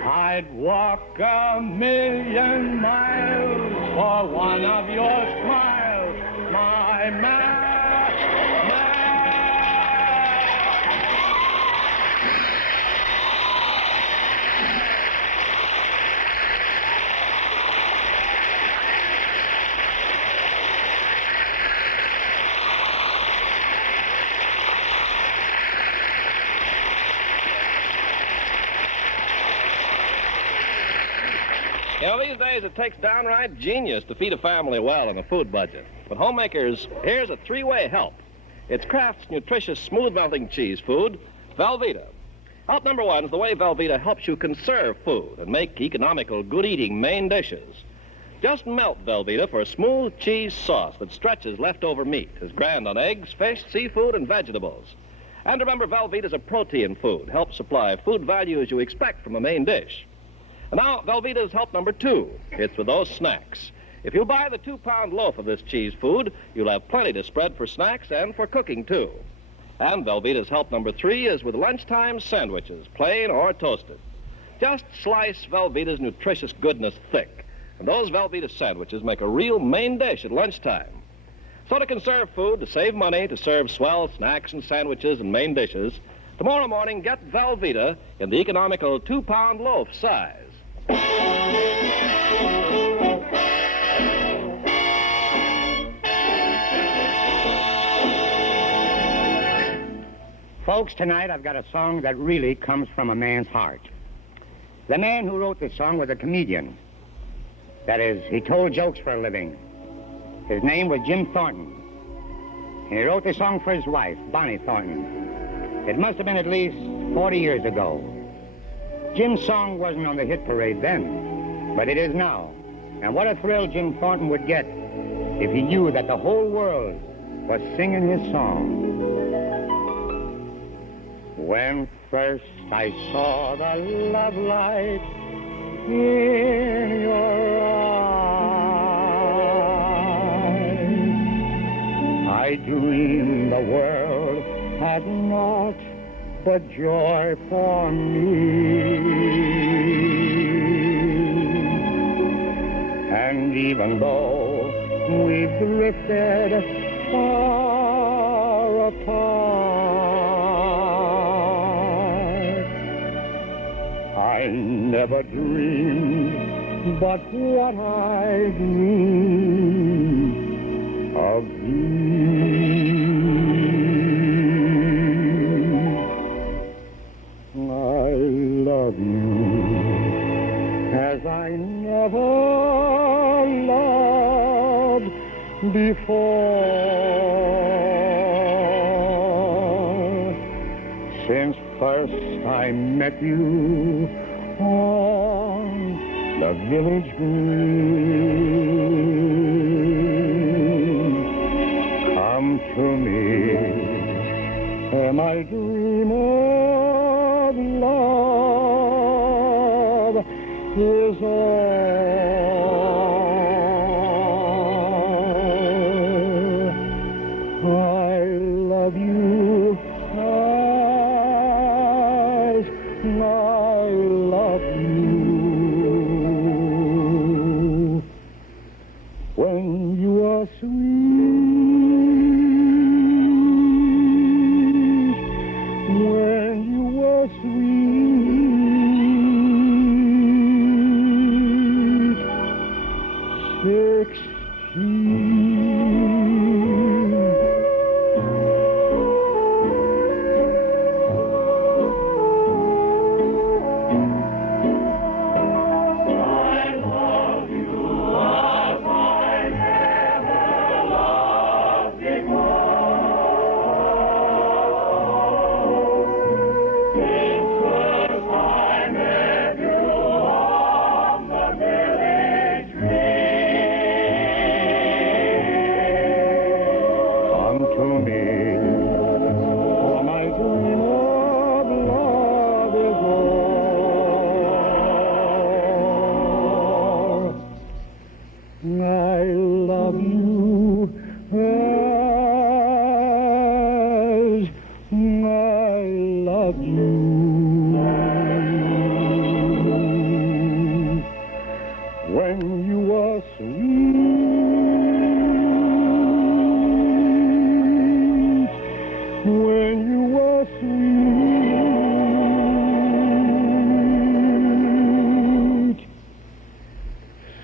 I'd walk 1,000,000 miles for one of your smiles, my man. You know, these days it takes downright genius to feed a family well on a food budget. But homemakers, here's a three-way help. It's Kraft's nutritious, smooth-melting cheese food, Velveeta. Help number one is the way Velveeta helps you conserve food and make economical, good-eating main dishes. Just melt Velveeta for a smooth cheese sauce that stretches leftover meat, is grand on eggs, fish, seafood, and vegetables. And remember, Velveeta's a protein food, helps supply food values you expect from a main dish. And now, Velveeta's help number two. It's for those snacks. If you buy the 2-pound loaf of this cheese food, you'll have plenty to spread for snacks and for cooking, too. And Velveeta's help number three is with lunchtime sandwiches, plain or toasted. Just slice Velveeta's nutritious goodness thick, and those Velveeta sandwiches make a real main dish at lunchtime. So to conserve food, to save money, to serve swell snacks and sandwiches and main dishes, tomorrow morning get Velveeta in the economical 2-pound loaf size. Folks, tonight I've got a song that really comes from a man's heart. The man who wrote this song was a comedian. That is, he told jokes for a living. His name was Jim Thornton. And he wrote this song for his wife, Bonnie Thornton. It must have been at least 40 years ago. Jim's song wasn't on the hit parade then, but it is now. And what a thrill Jim Thornton would get if he knew that the whole world was singing his song. When first I saw the love light in your eyes, I dreamed the world had naught but joy for me. And even though we've drifted far apart, I never dreamed but what I dreamed of thee. I love you as I never loved before. Since first I met you on the village green, come to me, am I dreaming? Love is all. I love you as I love you. When you are sweet, when you are sweet,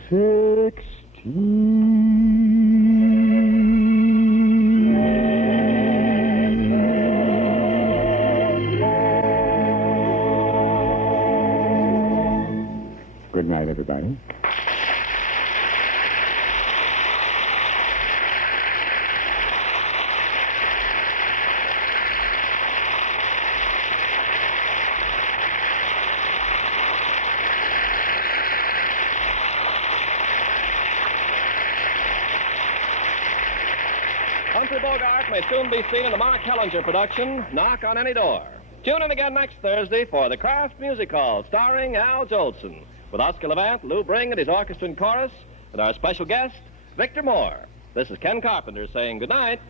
16. Good night, everybody. Humphrey Bogart may soon be seen in the Mark Hellinger production, Knock on Any Door. Tune in again next Thursday for the KRAFT Music Hall, starring Al Jolson, with Oscar Levant, Lou Bring and his orchestra and chorus, and our special guest, Victor Moore. This is Ken Carpenter saying good night.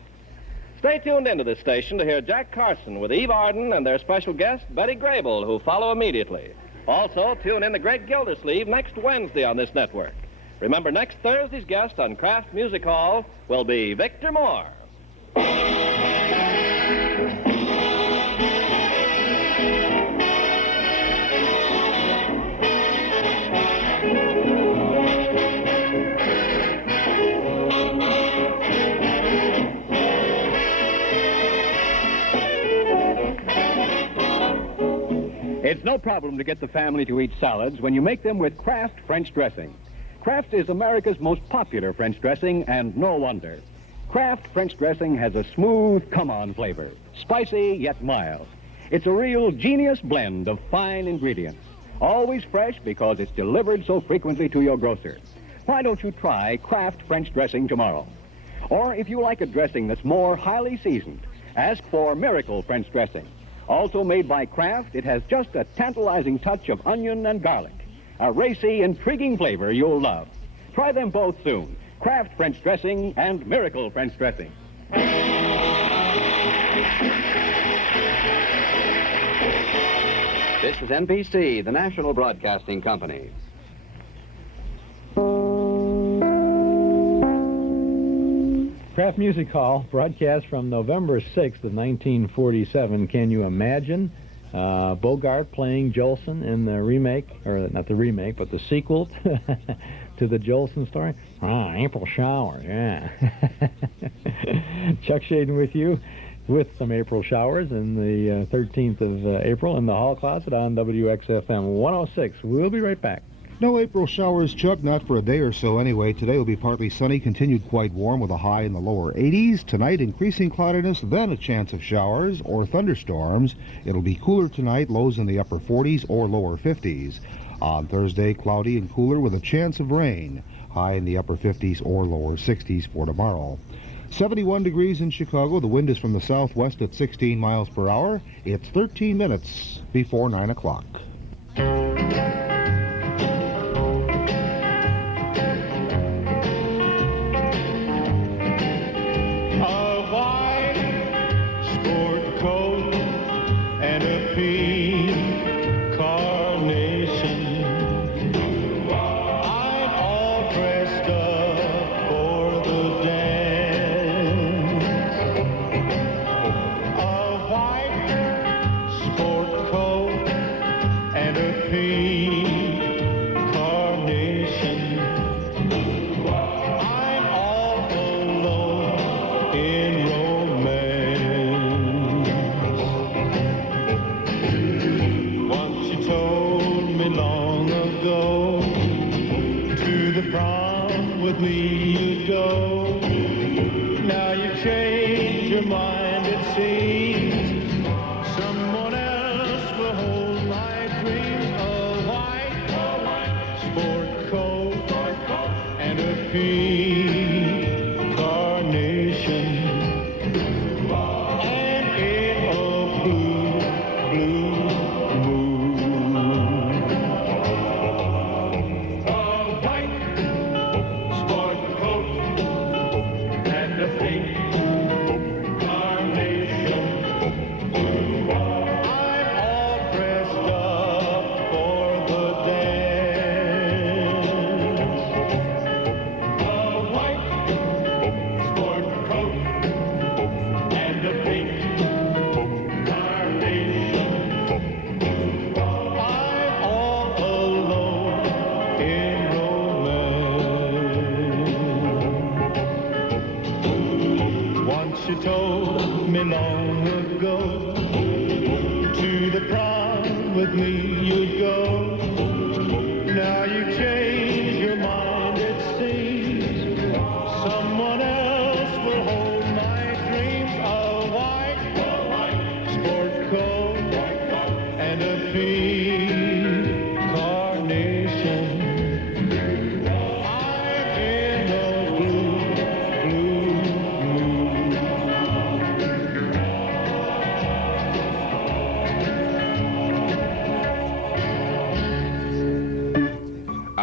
Stay tuned into this station to hear Jack Carson with Eve Arden and their special guest, Betty Grable, who follow immediately. Also, tune in to Greg Gildersleeve next Wednesday on this network. Remember, next Thursday's guest on KRAFT Music Hall will be Victor Moore. It's no problem to get the family to eat salads when you make them with KRAFT French dressing. KRAFT is America's most popular French dressing, and no wonder. KRAFT French dressing has a smooth, come-on flavor, spicy yet mild. It's a real genius blend of fine ingredients, always fresh because it's delivered so frequently to your grocer. Why don't you try KRAFT French dressing tomorrow? Or if you like a dressing that's more highly seasoned, ask for Miracle French dressing. Also made by KRAFT, it has just a tantalizing touch of onion and garlic. A racy, intriguing flavor you'll love. Try them both soon. KRAFT French dressing and Miracle French dressing. This is NBC, the national broadcasting company. KRAFT Music Hall, broadcast from November 6th of 1947. Can you imagine Bogart playing Jolson in the remake, or not the remake, but the sequel to the Jolson story? April showers, yeah. Chuck Shaden with you, with some April showers in the 13th of April in the Hall Closet on WXFM 106. We'll be right back. No April showers, Chuck, not for a day or so anyway. Today will be partly sunny, continued quite warm with a high in the lower 80s. Tonight, increasing cloudiness, then a chance of showers or thunderstorms. It'll be cooler tonight, lows in the upper 40s or lower 50s. On Thursday, cloudy and cooler with a chance of rain. High in the upper 50s or lower 60s for tomorrow. 71 degrees in Chicago. The wind is from the southwest at 16 miles per hour. It's 13 minutes before 9 o'clock.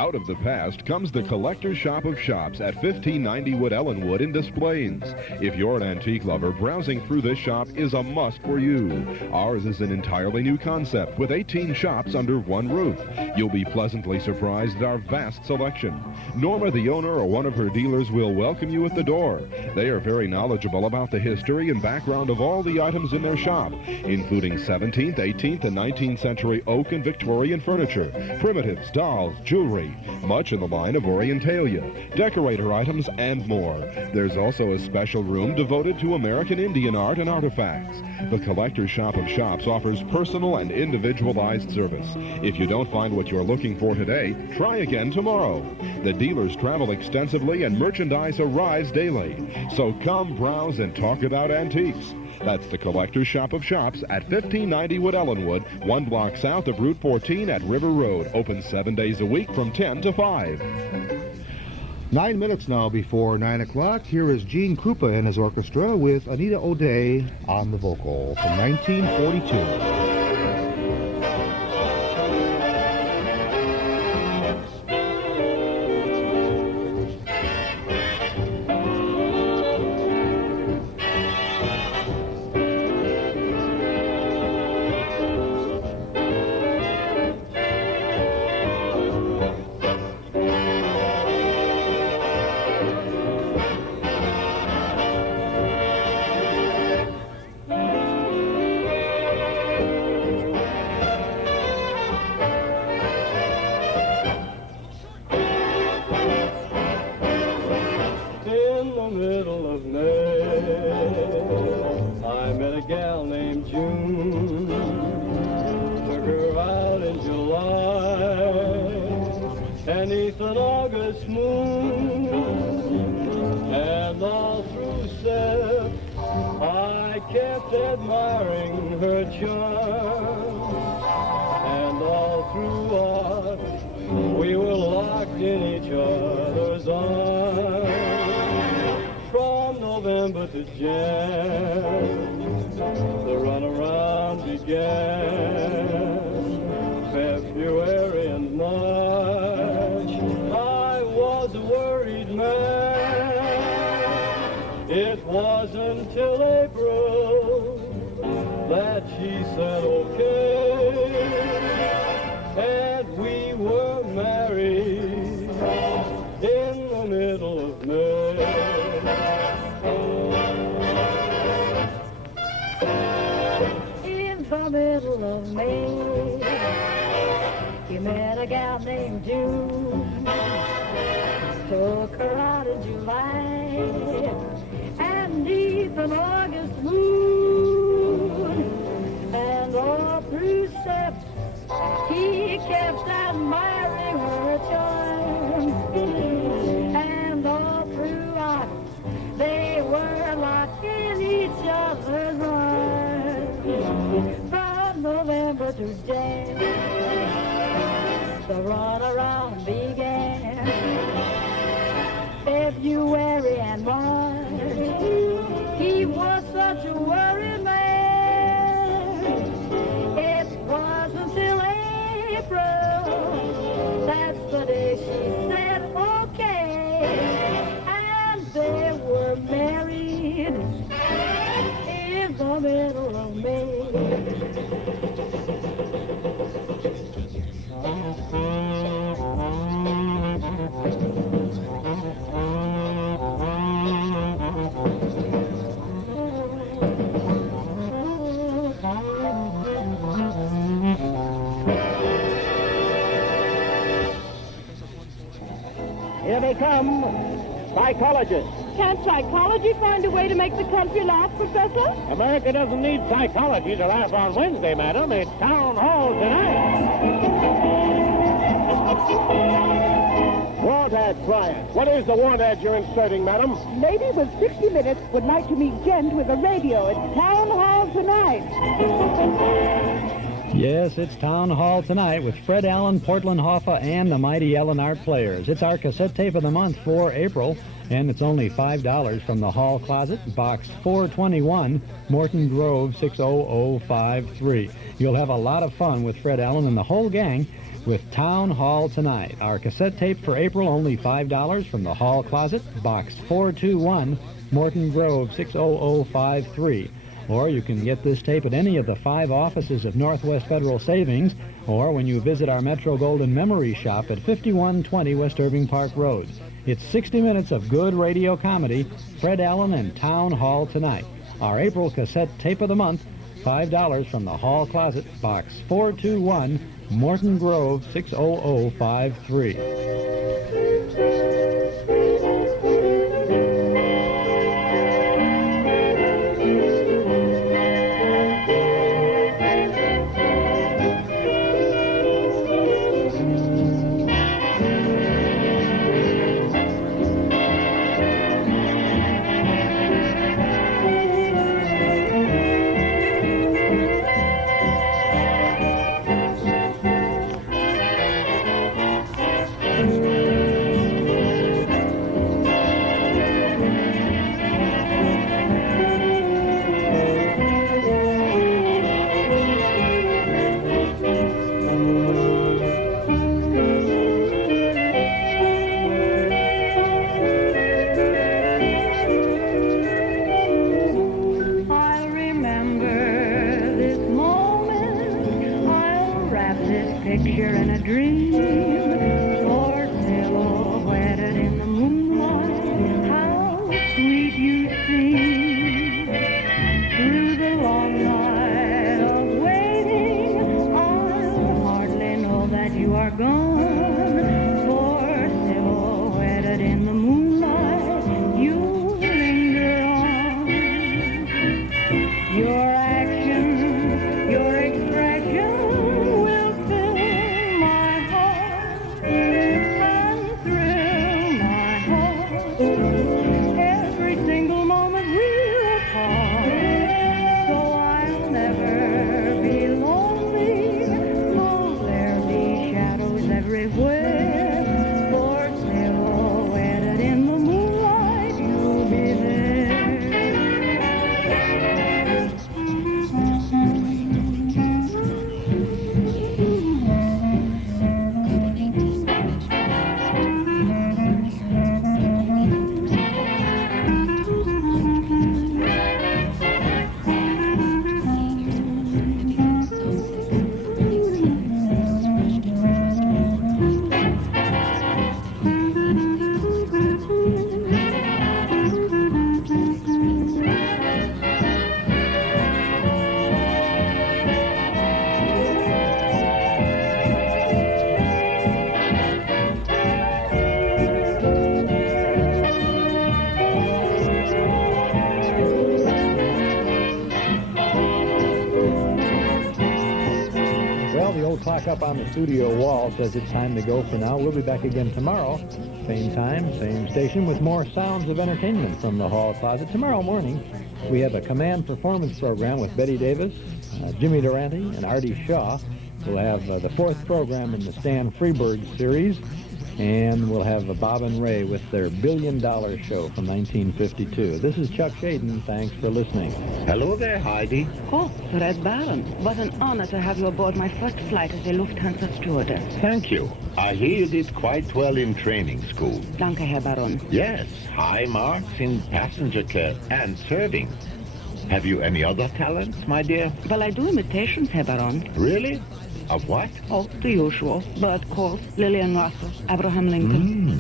Out of the past comes the Collector's Shop of Shops at 1590 Wood Ellenwood in Des Plaines. If you're an antique lover, browsing through this shop is a must for you. Ours is an entirely new concept with 18 shops under one roof. You'll be pleasantly surprised at our vast selection. Norma, the owner, or one of her dealers will welcome you at the door. They are very knowledgeable about the history and background of all the items in their shop, including 17th, 18th, and 19th century oak and Victorian furniture, primitives, dolls, jewelry, much in the line of Orientalia, decorator items, and more. There's also a special room devoted to American Indian art and artifacts. The Collector's Shop of Shops offers personal and individualized service. If you don't find what you're looking for today, try again tomorrow. The dealers travel extensively and merchandise arrives daily. So come browse and talk about antiques. That's the Collector's Shop of Shops at 1590 Wood Ellenwood, 1 block south of Route 14 at River Road. Open 7 days a week from 10 to 5. 9 minutes now before 9 o'clock. Here is Gene Krupa and his orchestra with Anita O'Day on the vocal from 1942. Here they come, psychologists. Can't psychology find a way to make the country laugh, Professor? America doesn't need psychology to laugh on Wednesday, madam. It's town hall tonight. Want ad client. What is the want ad you're inserting, madam? Lady with 60 Minutes would like to meet gent with a radio. It's town hall tonight. Yes, it's Town Hall tonight with Fred Allen, Portland Hoffa, and the mighty Ellen Art Players. It's our cassette tape of the month for April. And it's only $5 from the Hall Closet, Box 421, Morton Grove, 60053. You'll have a lot of fun with Fred Allen and the whole gang with Town Hall Tonight. Our cassette tape for April, only $5 from the Hall Closet, Box 421, Morton Grove, 60053. Or you can get this tape at any of the 5 offices of Northwest Federal Savings, or when you visit our Metro Golden Memory Shop at 5120 West Irving Park Road. It's 60 minutes of good radio comedy, Fred Allen and Town Hall Tonight. Our April cassette tape of the month, $5 from the Hall Closet, Box 421, Morton Grove, 60053. picture in a dream, or silhouetted in the moonlight, how sweet you seem. Through the long night of waiting, I'll hardly know that you are gone, for silhouetted in the moonlight, you linger on. Your actions, your expression will fill my heart and thrill my heart. Every single moment we're apart, so I'll never be lonely, though there be shadows everywhere. For silhouetted in the moonlight, you'll be there. Well, the old clock up on the studio wall says it's time to go for now. We'll be back again tomorrow, same time, same station, with more sounds of entertainment from the Hall Closet. Tomorrow morning, we have a command performance program with Betty Davis, Jimmy Durante, and Artie Shaw. We'll have the fourth program in the Stan Freberg series, and we'll have Bob and Ray with their $1 Billion Show from 1952. This is Chuck Shaden. Thanks for listening. Hello there, Heidi. Oh, Red Baron. What an honor to have you aboard my first flight as a Lufthansa stewardess. Thank you. I hear you did quite well in training school. Danke, Herr Baron. Yes, high marks in passenger care and serving. Have you any other talents, my dear? Well, I do imitations, Herr Baron. Really? Of what? Oh, the usual. Bert Coles, Lillian Russell, Abraham Lincoln.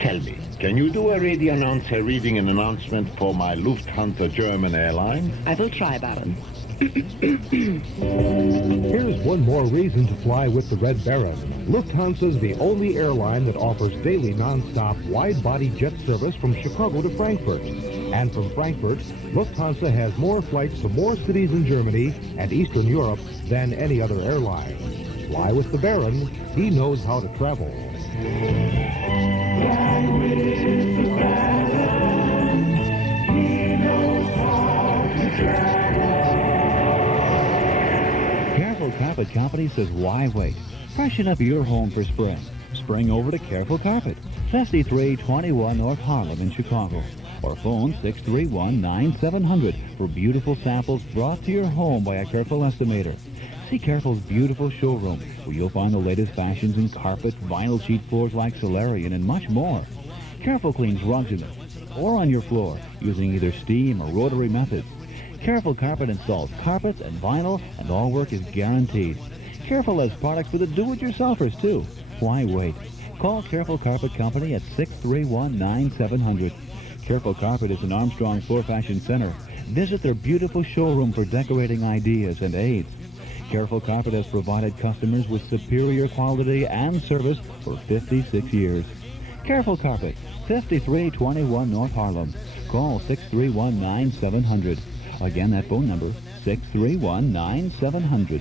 Tell me, can you do a radio announcer reading an announcement for my Lufthansa German Airlines? I will try, Baron. Here's one more reason to fly with the Red Baron. Lufthansa's the only airline that offers daily non-stop wide-body jet service from Chicago to Frankfurt. And from Frankfurt, Lufthansa has more flights to more cities in Germany and Eastern Europe than any other airline. Fly with the Baron. He knows how to travel. Careful Carpet Company says, why wait? Freshen up your home for spring. Spring over to Careful Carpet. 5321 North Harlem in Chicago. Or phone 631-9700 for beautiful samples brought to your home by a Careful estimator. See Careful's beautiful showroom, where you'll find the latest fashions in carpet, vinyl sheet floors like Solarian, and much more. Careful cleans rugs in it, or on your floor, using either steam or rotary methods. Careful Carpet installs carpets and vinyl, and all work is guaranteed. Careful has products for the do-it-yourselfers, too. Why wait? Call Careful Carpet Company at 631-9700. Careful Carpet is in Armstrong Floor Fashion Center. Visit their beautiful showroom for decorating ideas and aids. Careful Carpet has provided customers with superior quality and service for 56 years. Careful Carpet, 5321 North Harlem. Call 631-9700. Again, that phone number, 631-9700.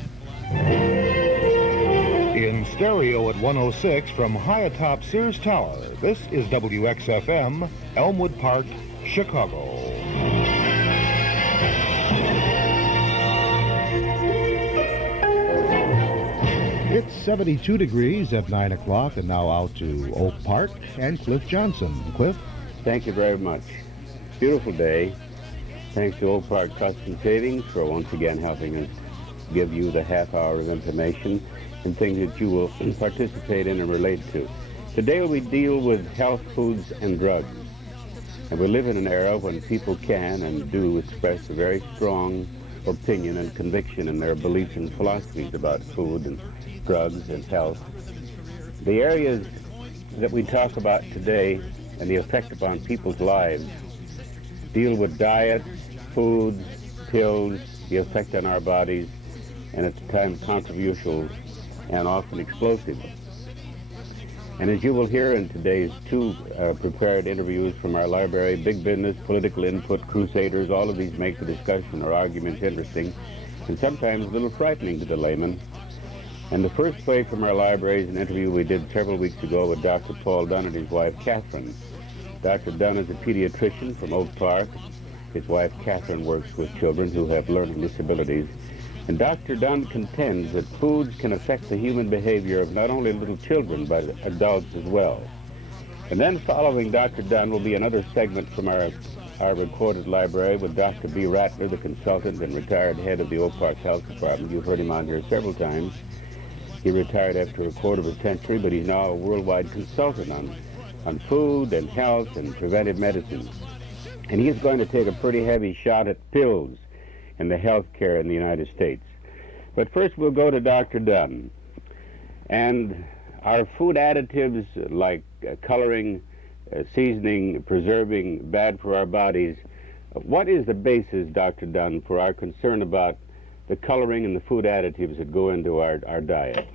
In stereo at 106 from high atop Sears Tower, this is WXFM, Elmwood Park, Chicago. It's 72 degrees at 9 o'clock, and now out to Oak Park and Cliff Johnson. Cliff? Thank you very much. Beautiful day. Thanks to Oak Park Custom Savings for once again helping us give you the half hour of information and things that you will participate in and relate to. Today we deal with health, foods, and drugs. And we live in an era when people can and do express a very strong opinion and conviction in their beliefs and philosophies about food and drugs and health. The areas that we talk about today and the effect upon people's lives deal with diet, food, pills, the effect on our bodies, and at times controversial and often explosive. And as you will hear in today's two prepared interviews from our library, big business, political input, crusaders, all of these make the discussion or arguments interesting and sometimes a little frightening to the layman. And the first play from our library is an interview we did several weeks ago with Dr. Paul Dunn and his wife, Catherine. Dr. Dunn is a pediatrician from Oak Park. His wife, Catherine, works with children who have learning disabilities. And Dr. Dunn contends that foods can affect the human behavior of not only little children, but adults as well. And then following Dr. Dunn will be another segment from our recorded library with Dr. B. Rattler, the consultant and retired head of the Oak Park Health Department. You've heard him on here several times. He retired after a quarter of a century, but he's now a worldwide consultant on food and health and preventive medicine. And he's going to take a pretty heavy shot at pills and the health care in the United States. But first we'll go to Dr. Dunn. And are food additives like coloring, seasoning, preserving bad for our bodies? What is the basis, Dr. Dunn, for our concern about the coloring and the food additives that go into our diet?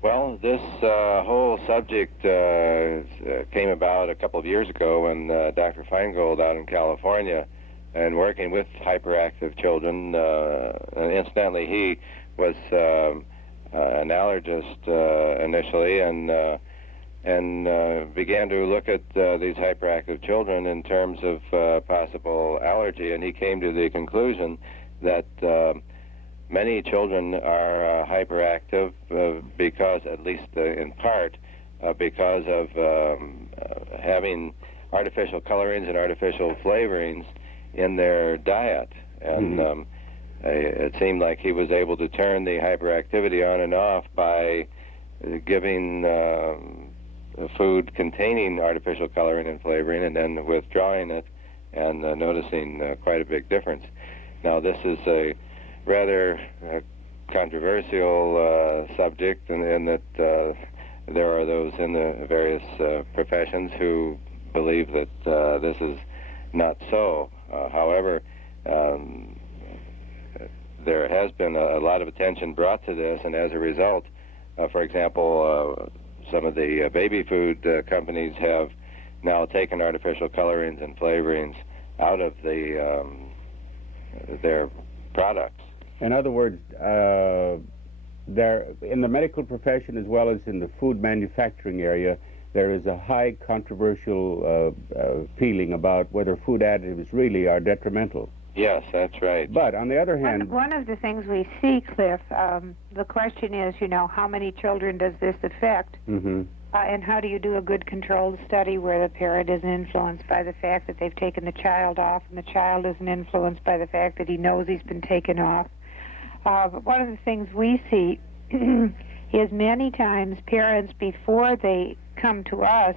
Well, this whole subject came about a couple of years ago when Dr. Feingold out in California and working with hyperactive children, and incidentally he was an allergist initially and began to look at these hyperactive children in terms of possible allergy, and he came to the conclusion that many children are hyperactive because, at least in part, because of having artificial colorings and artificial flavorings in their diet. And it seemed like he was able to turn the hyperactivity on and off by giving food containing artificial coloring and flavoring and then withdrawing it and noticing quite a big difference. Now, this is a rather controversial subject in that there are those in the various professions who believe that this is not so. However, there has been a lot of attention brought to this, and as a result, for example, some of the baby food companies have now taken artificial colorings and flavorings out of their products. In other words, there, in the medical profession as well as in the food manufacturing area, there is a high controversial feeling about whether food additives really are detrimental. Yes, that's right. But on the other hand... One of the things we see, Cliff, the question is, how many children does this affect? Mm-hmm. And how do you do a good controlled study where the parent isn't influenced by the fact that they've taken the child off and the child isn't influenced by the fact that he knows he's been taken off? But one of the things we see is many times parents, before they come to us,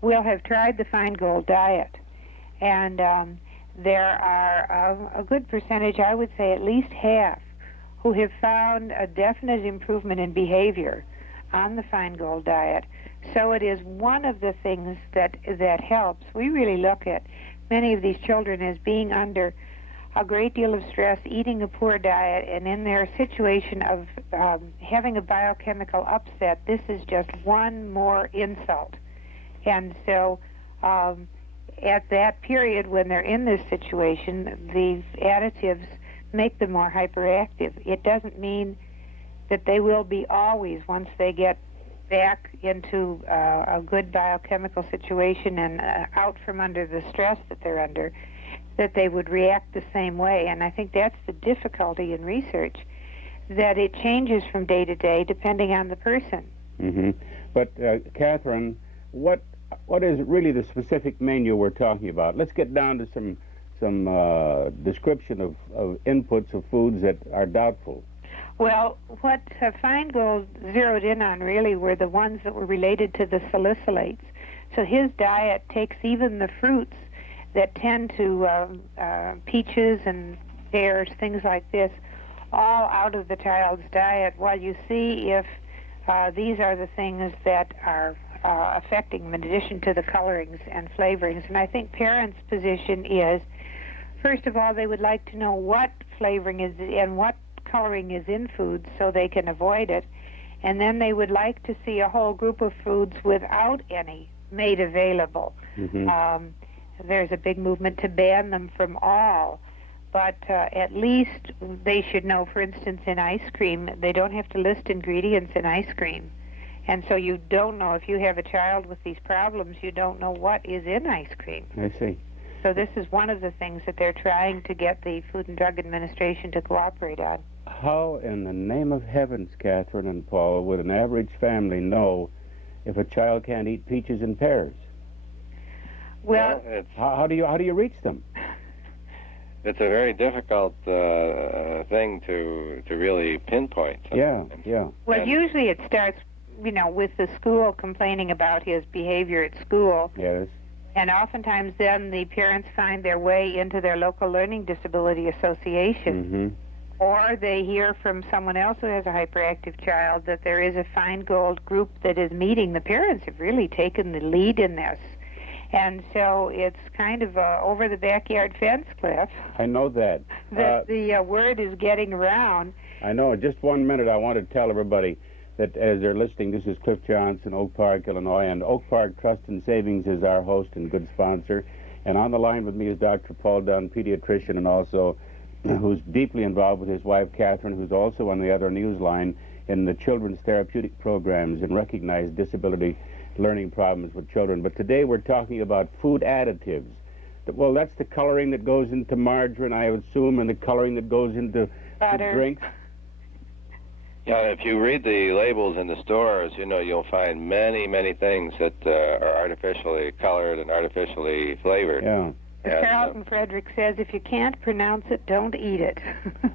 will have tried the Feingold diet. And there are a good percentage, I would say at least half, who have found a definite improvement in behavior on the Feingold diet. So it is one of the things that helps. We really look at many of these children as being under a great deal of stress, eating a poor diet, and in their situation of having a biochemical upset, this is just one more insult. And so at that period when they're in this situation, these additives make them more hyperactive. It doesn't mean that they will be always, once they get back into a good biochemical situation and out from under the stress that they're under, that they would react the same way. And I think that's the difficulty in research, that it changes from day to day depending on the person. Mm-hmm. But, Catherine, what is really the specific menu we're talking about? Let's get down to some description of inputs of foods that are doubtful. Well, what Feingold zeroed in on really were the ones that were related to the salicylates. So his diet takes even the fruits that tend to, peaches and pears, things like this, all out of the child's diet, while you see if these are the things that are affecting them in addition to the colorings and flavorings. And I think parents' position is, first of all, they would like to know what flavoring is and what coloring is in foods so they can avoid it. And then they would like to see a whole group of foods without any made available. Mm-hmm. There's a big movement to ban them from all. But at least they should know, for instance, in ice cream, they don't have to list ingredients in ice cream. And so you don't know, if you have a child with these problems, you don't know what is in ice cream. I see. So this is one of the things that they're trying to get the Food and Drug Administration to cooperate on. How in the name of heavens, Catherine and Paul, would an average family know if a child can't eat peaches and pears? Well, how do you reach them? It's a very difficult thing to really pinpoint. Sometimes. Yeah. Well, usually it starts, with the school complaining about his behavior at school. Yes. And oftentimes then the parents find their way into their local learning disability association. Mm-hmm. Or they hear from someone else who has a hyperactive child that there is a Feingold group that is meeting. The parents have really taken the lead in this. And so it's kind of over the backyard fence, Cliff. I know that. The word is getting around. I know. Just 1 minute, I want to tell everybody that as they're listening, this is Cliff Johnson, Oak Park, Illinois, and Oak Park Trust and Savings is our host and good sponsor. And on the line with me is Dr. Paul Dunn, pediatrician, and also who's deeply involved with his wife, Catherine, who's also on the other news line in the children's therapeutic programs and recognized disability learning problems with children. But today we're talking about food additives. Well, that's the coloring that goes into margarine, I assume, and the coloring that goes into drinks. Yeah, if you read the labels in the stores, you'll find many, many things that are artificially colored and artificially flavored. Yeah. As Carlton Frederick says, if you can't pronounce it, don't eat it.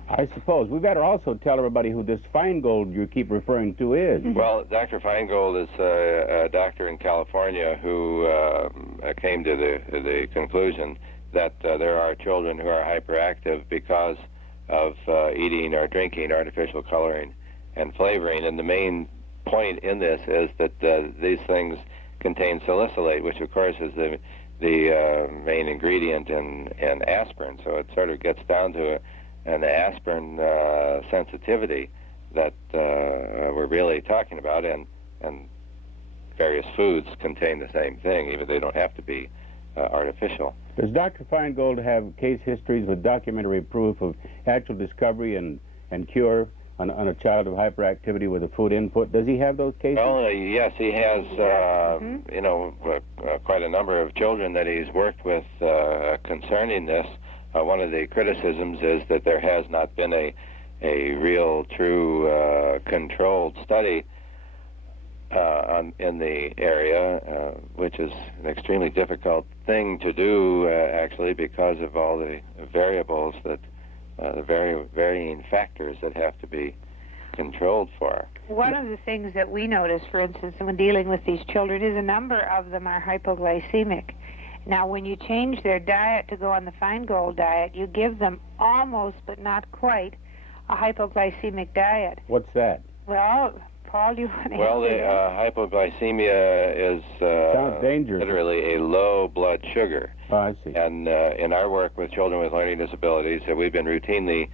I suppose. We better also tell everybody who this Feingold you keep referring to is. Well, Dr. Feingold is a doctor in California who came to the conclusion that there are children who are hyperactive because of eating or drinking artificial coloring and flavoring. And the main point in this is that these things contain salicylate, which, of course, is the main ingredient in aspirin. So it sort of gets down to an aspirin sensitivity that we're really talking about, and various foods contain the same thing, even they don't have to be artificial. Does Dr. Feingold have case histories with documentary proof of actual discovery and cure on a child of hyperactivity with a food input? Does he have those cases? Well, yes, he has, quite a number of children that he's worked with concerning this. One of the criticisms is that there has not been a real, true, controlled study in the area, which is an extremely difficult thing to do, actually, because of all the variables that, the varying factors that have to be controlled for. One of the things that we notice, for instance, when dealing with these children, is a number of them are hypoglycemic. Now, when you change their diet to go on the Feingold diet, you give them almost, but not quite, a hypoglycemic diet. What's that? Well, Paul, do you want to Well, the hypoglycemia is sounds dangerous. Literally a low blood sugar. Oh, I see. And in our work with children with learning disabilities, we've been routinely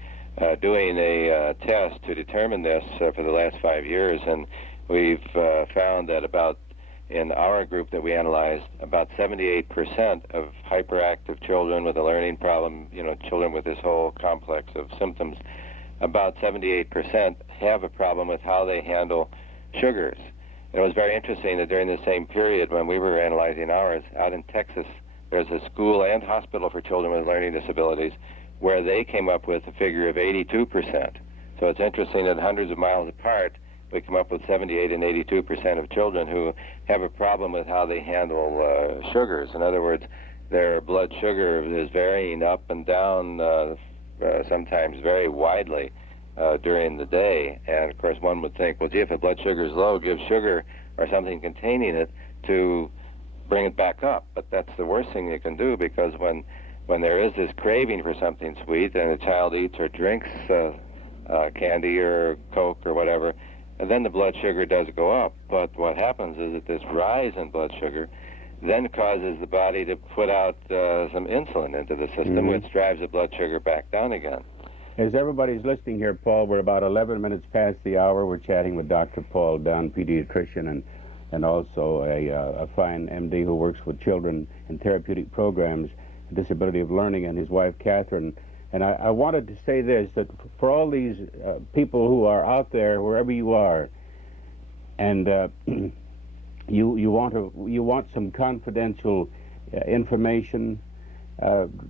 doing a test to determine this for the last 5 years, and we've found that in our group that we analyzed, about 78% of hyperactive children with a learning problem, children with this whole complex of symptoms, about 78% have a problem with how they handle sugars. It was very interesting that during the same period when we were analyzing ours, out in Texas, there's a school and hospital for children with learning disabilities where they came up with a figure of 82%. So it's interesting that hundreds of miles apart, we come up with 78 and 82% of children who have a problem with how they handle sugars. In other words, their blood sugar is varying up and down, sometimes very widely during the day. And of course, one would think, well, gee, if the blood sugar is low, give sugar or something containing it to bring it back up. But that's the worst thing you can do, because when there is this craving for something sweet and a child eats or drinks candy or Coke or whatever, and then the blood sugar does go up. But what happens is that this rise in blood sugar then causes the body to put out some insulin into the system, which drives the blood sugar back down again. As everybody's listening here, Paul, we're about 11 minutes past the hour. We're chatting with Dr. Paul Dunn, pediatrician, and also a fine MD who works with children in therapeutic programs, disability of learning, and his wife, Catherine. And I wanted to say this, that for all these people who are out there, wherever you are, and you want some confidential information,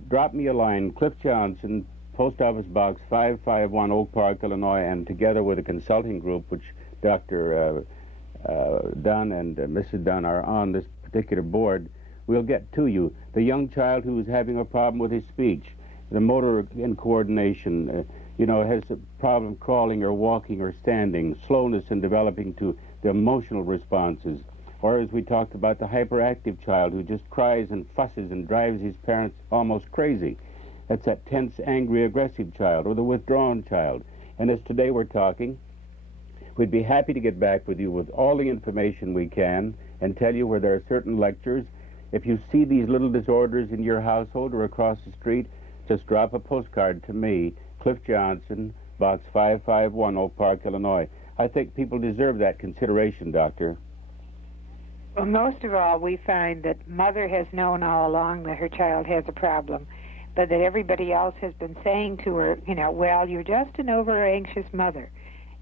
drop me a line, Cliff Johnson, Post Office Box 551, Oak Park, Illinois, and together with a consulting group, which Dr. Dunn and Mrs. Dunn are on this particular board, we'll get to you. The young child who is having a problem with his speech, the motor and coordination, has a problem crawling or walking or standing, slowness in developing to the emotional responses, or as we talked about, the hyperactive child who just cries and fusses and drives his parents almost crazy. That's that tense, angry, aggressive child, or the withdrawn child. And as today we're talking, we'd be happy to get back with you with all the information we can and tell you where there are certain lectures. If you see these little disorders in your household or across the street, just drop a postcard to me, Cliff Johnson, Box 551, Oak Park, Illinois. I think people deserve that consideration, Doctor. Well, most of all, we find that mother has known all along that her child has a problem, but that everybody else has been saying to her, well, you're just an over-anxious mother.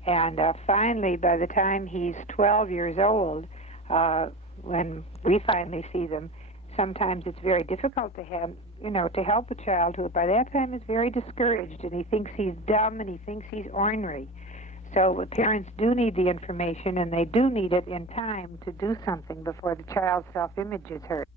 And finally, by the time he's 12 years old, when we finally see them, sometimes it's very difficult to have, to help a child who by that time is very discouraged, and he thinks he's dumb and he thinks he's ornery. So parents do need the information, and they do need it in time to do something before the child's self-image is hurt.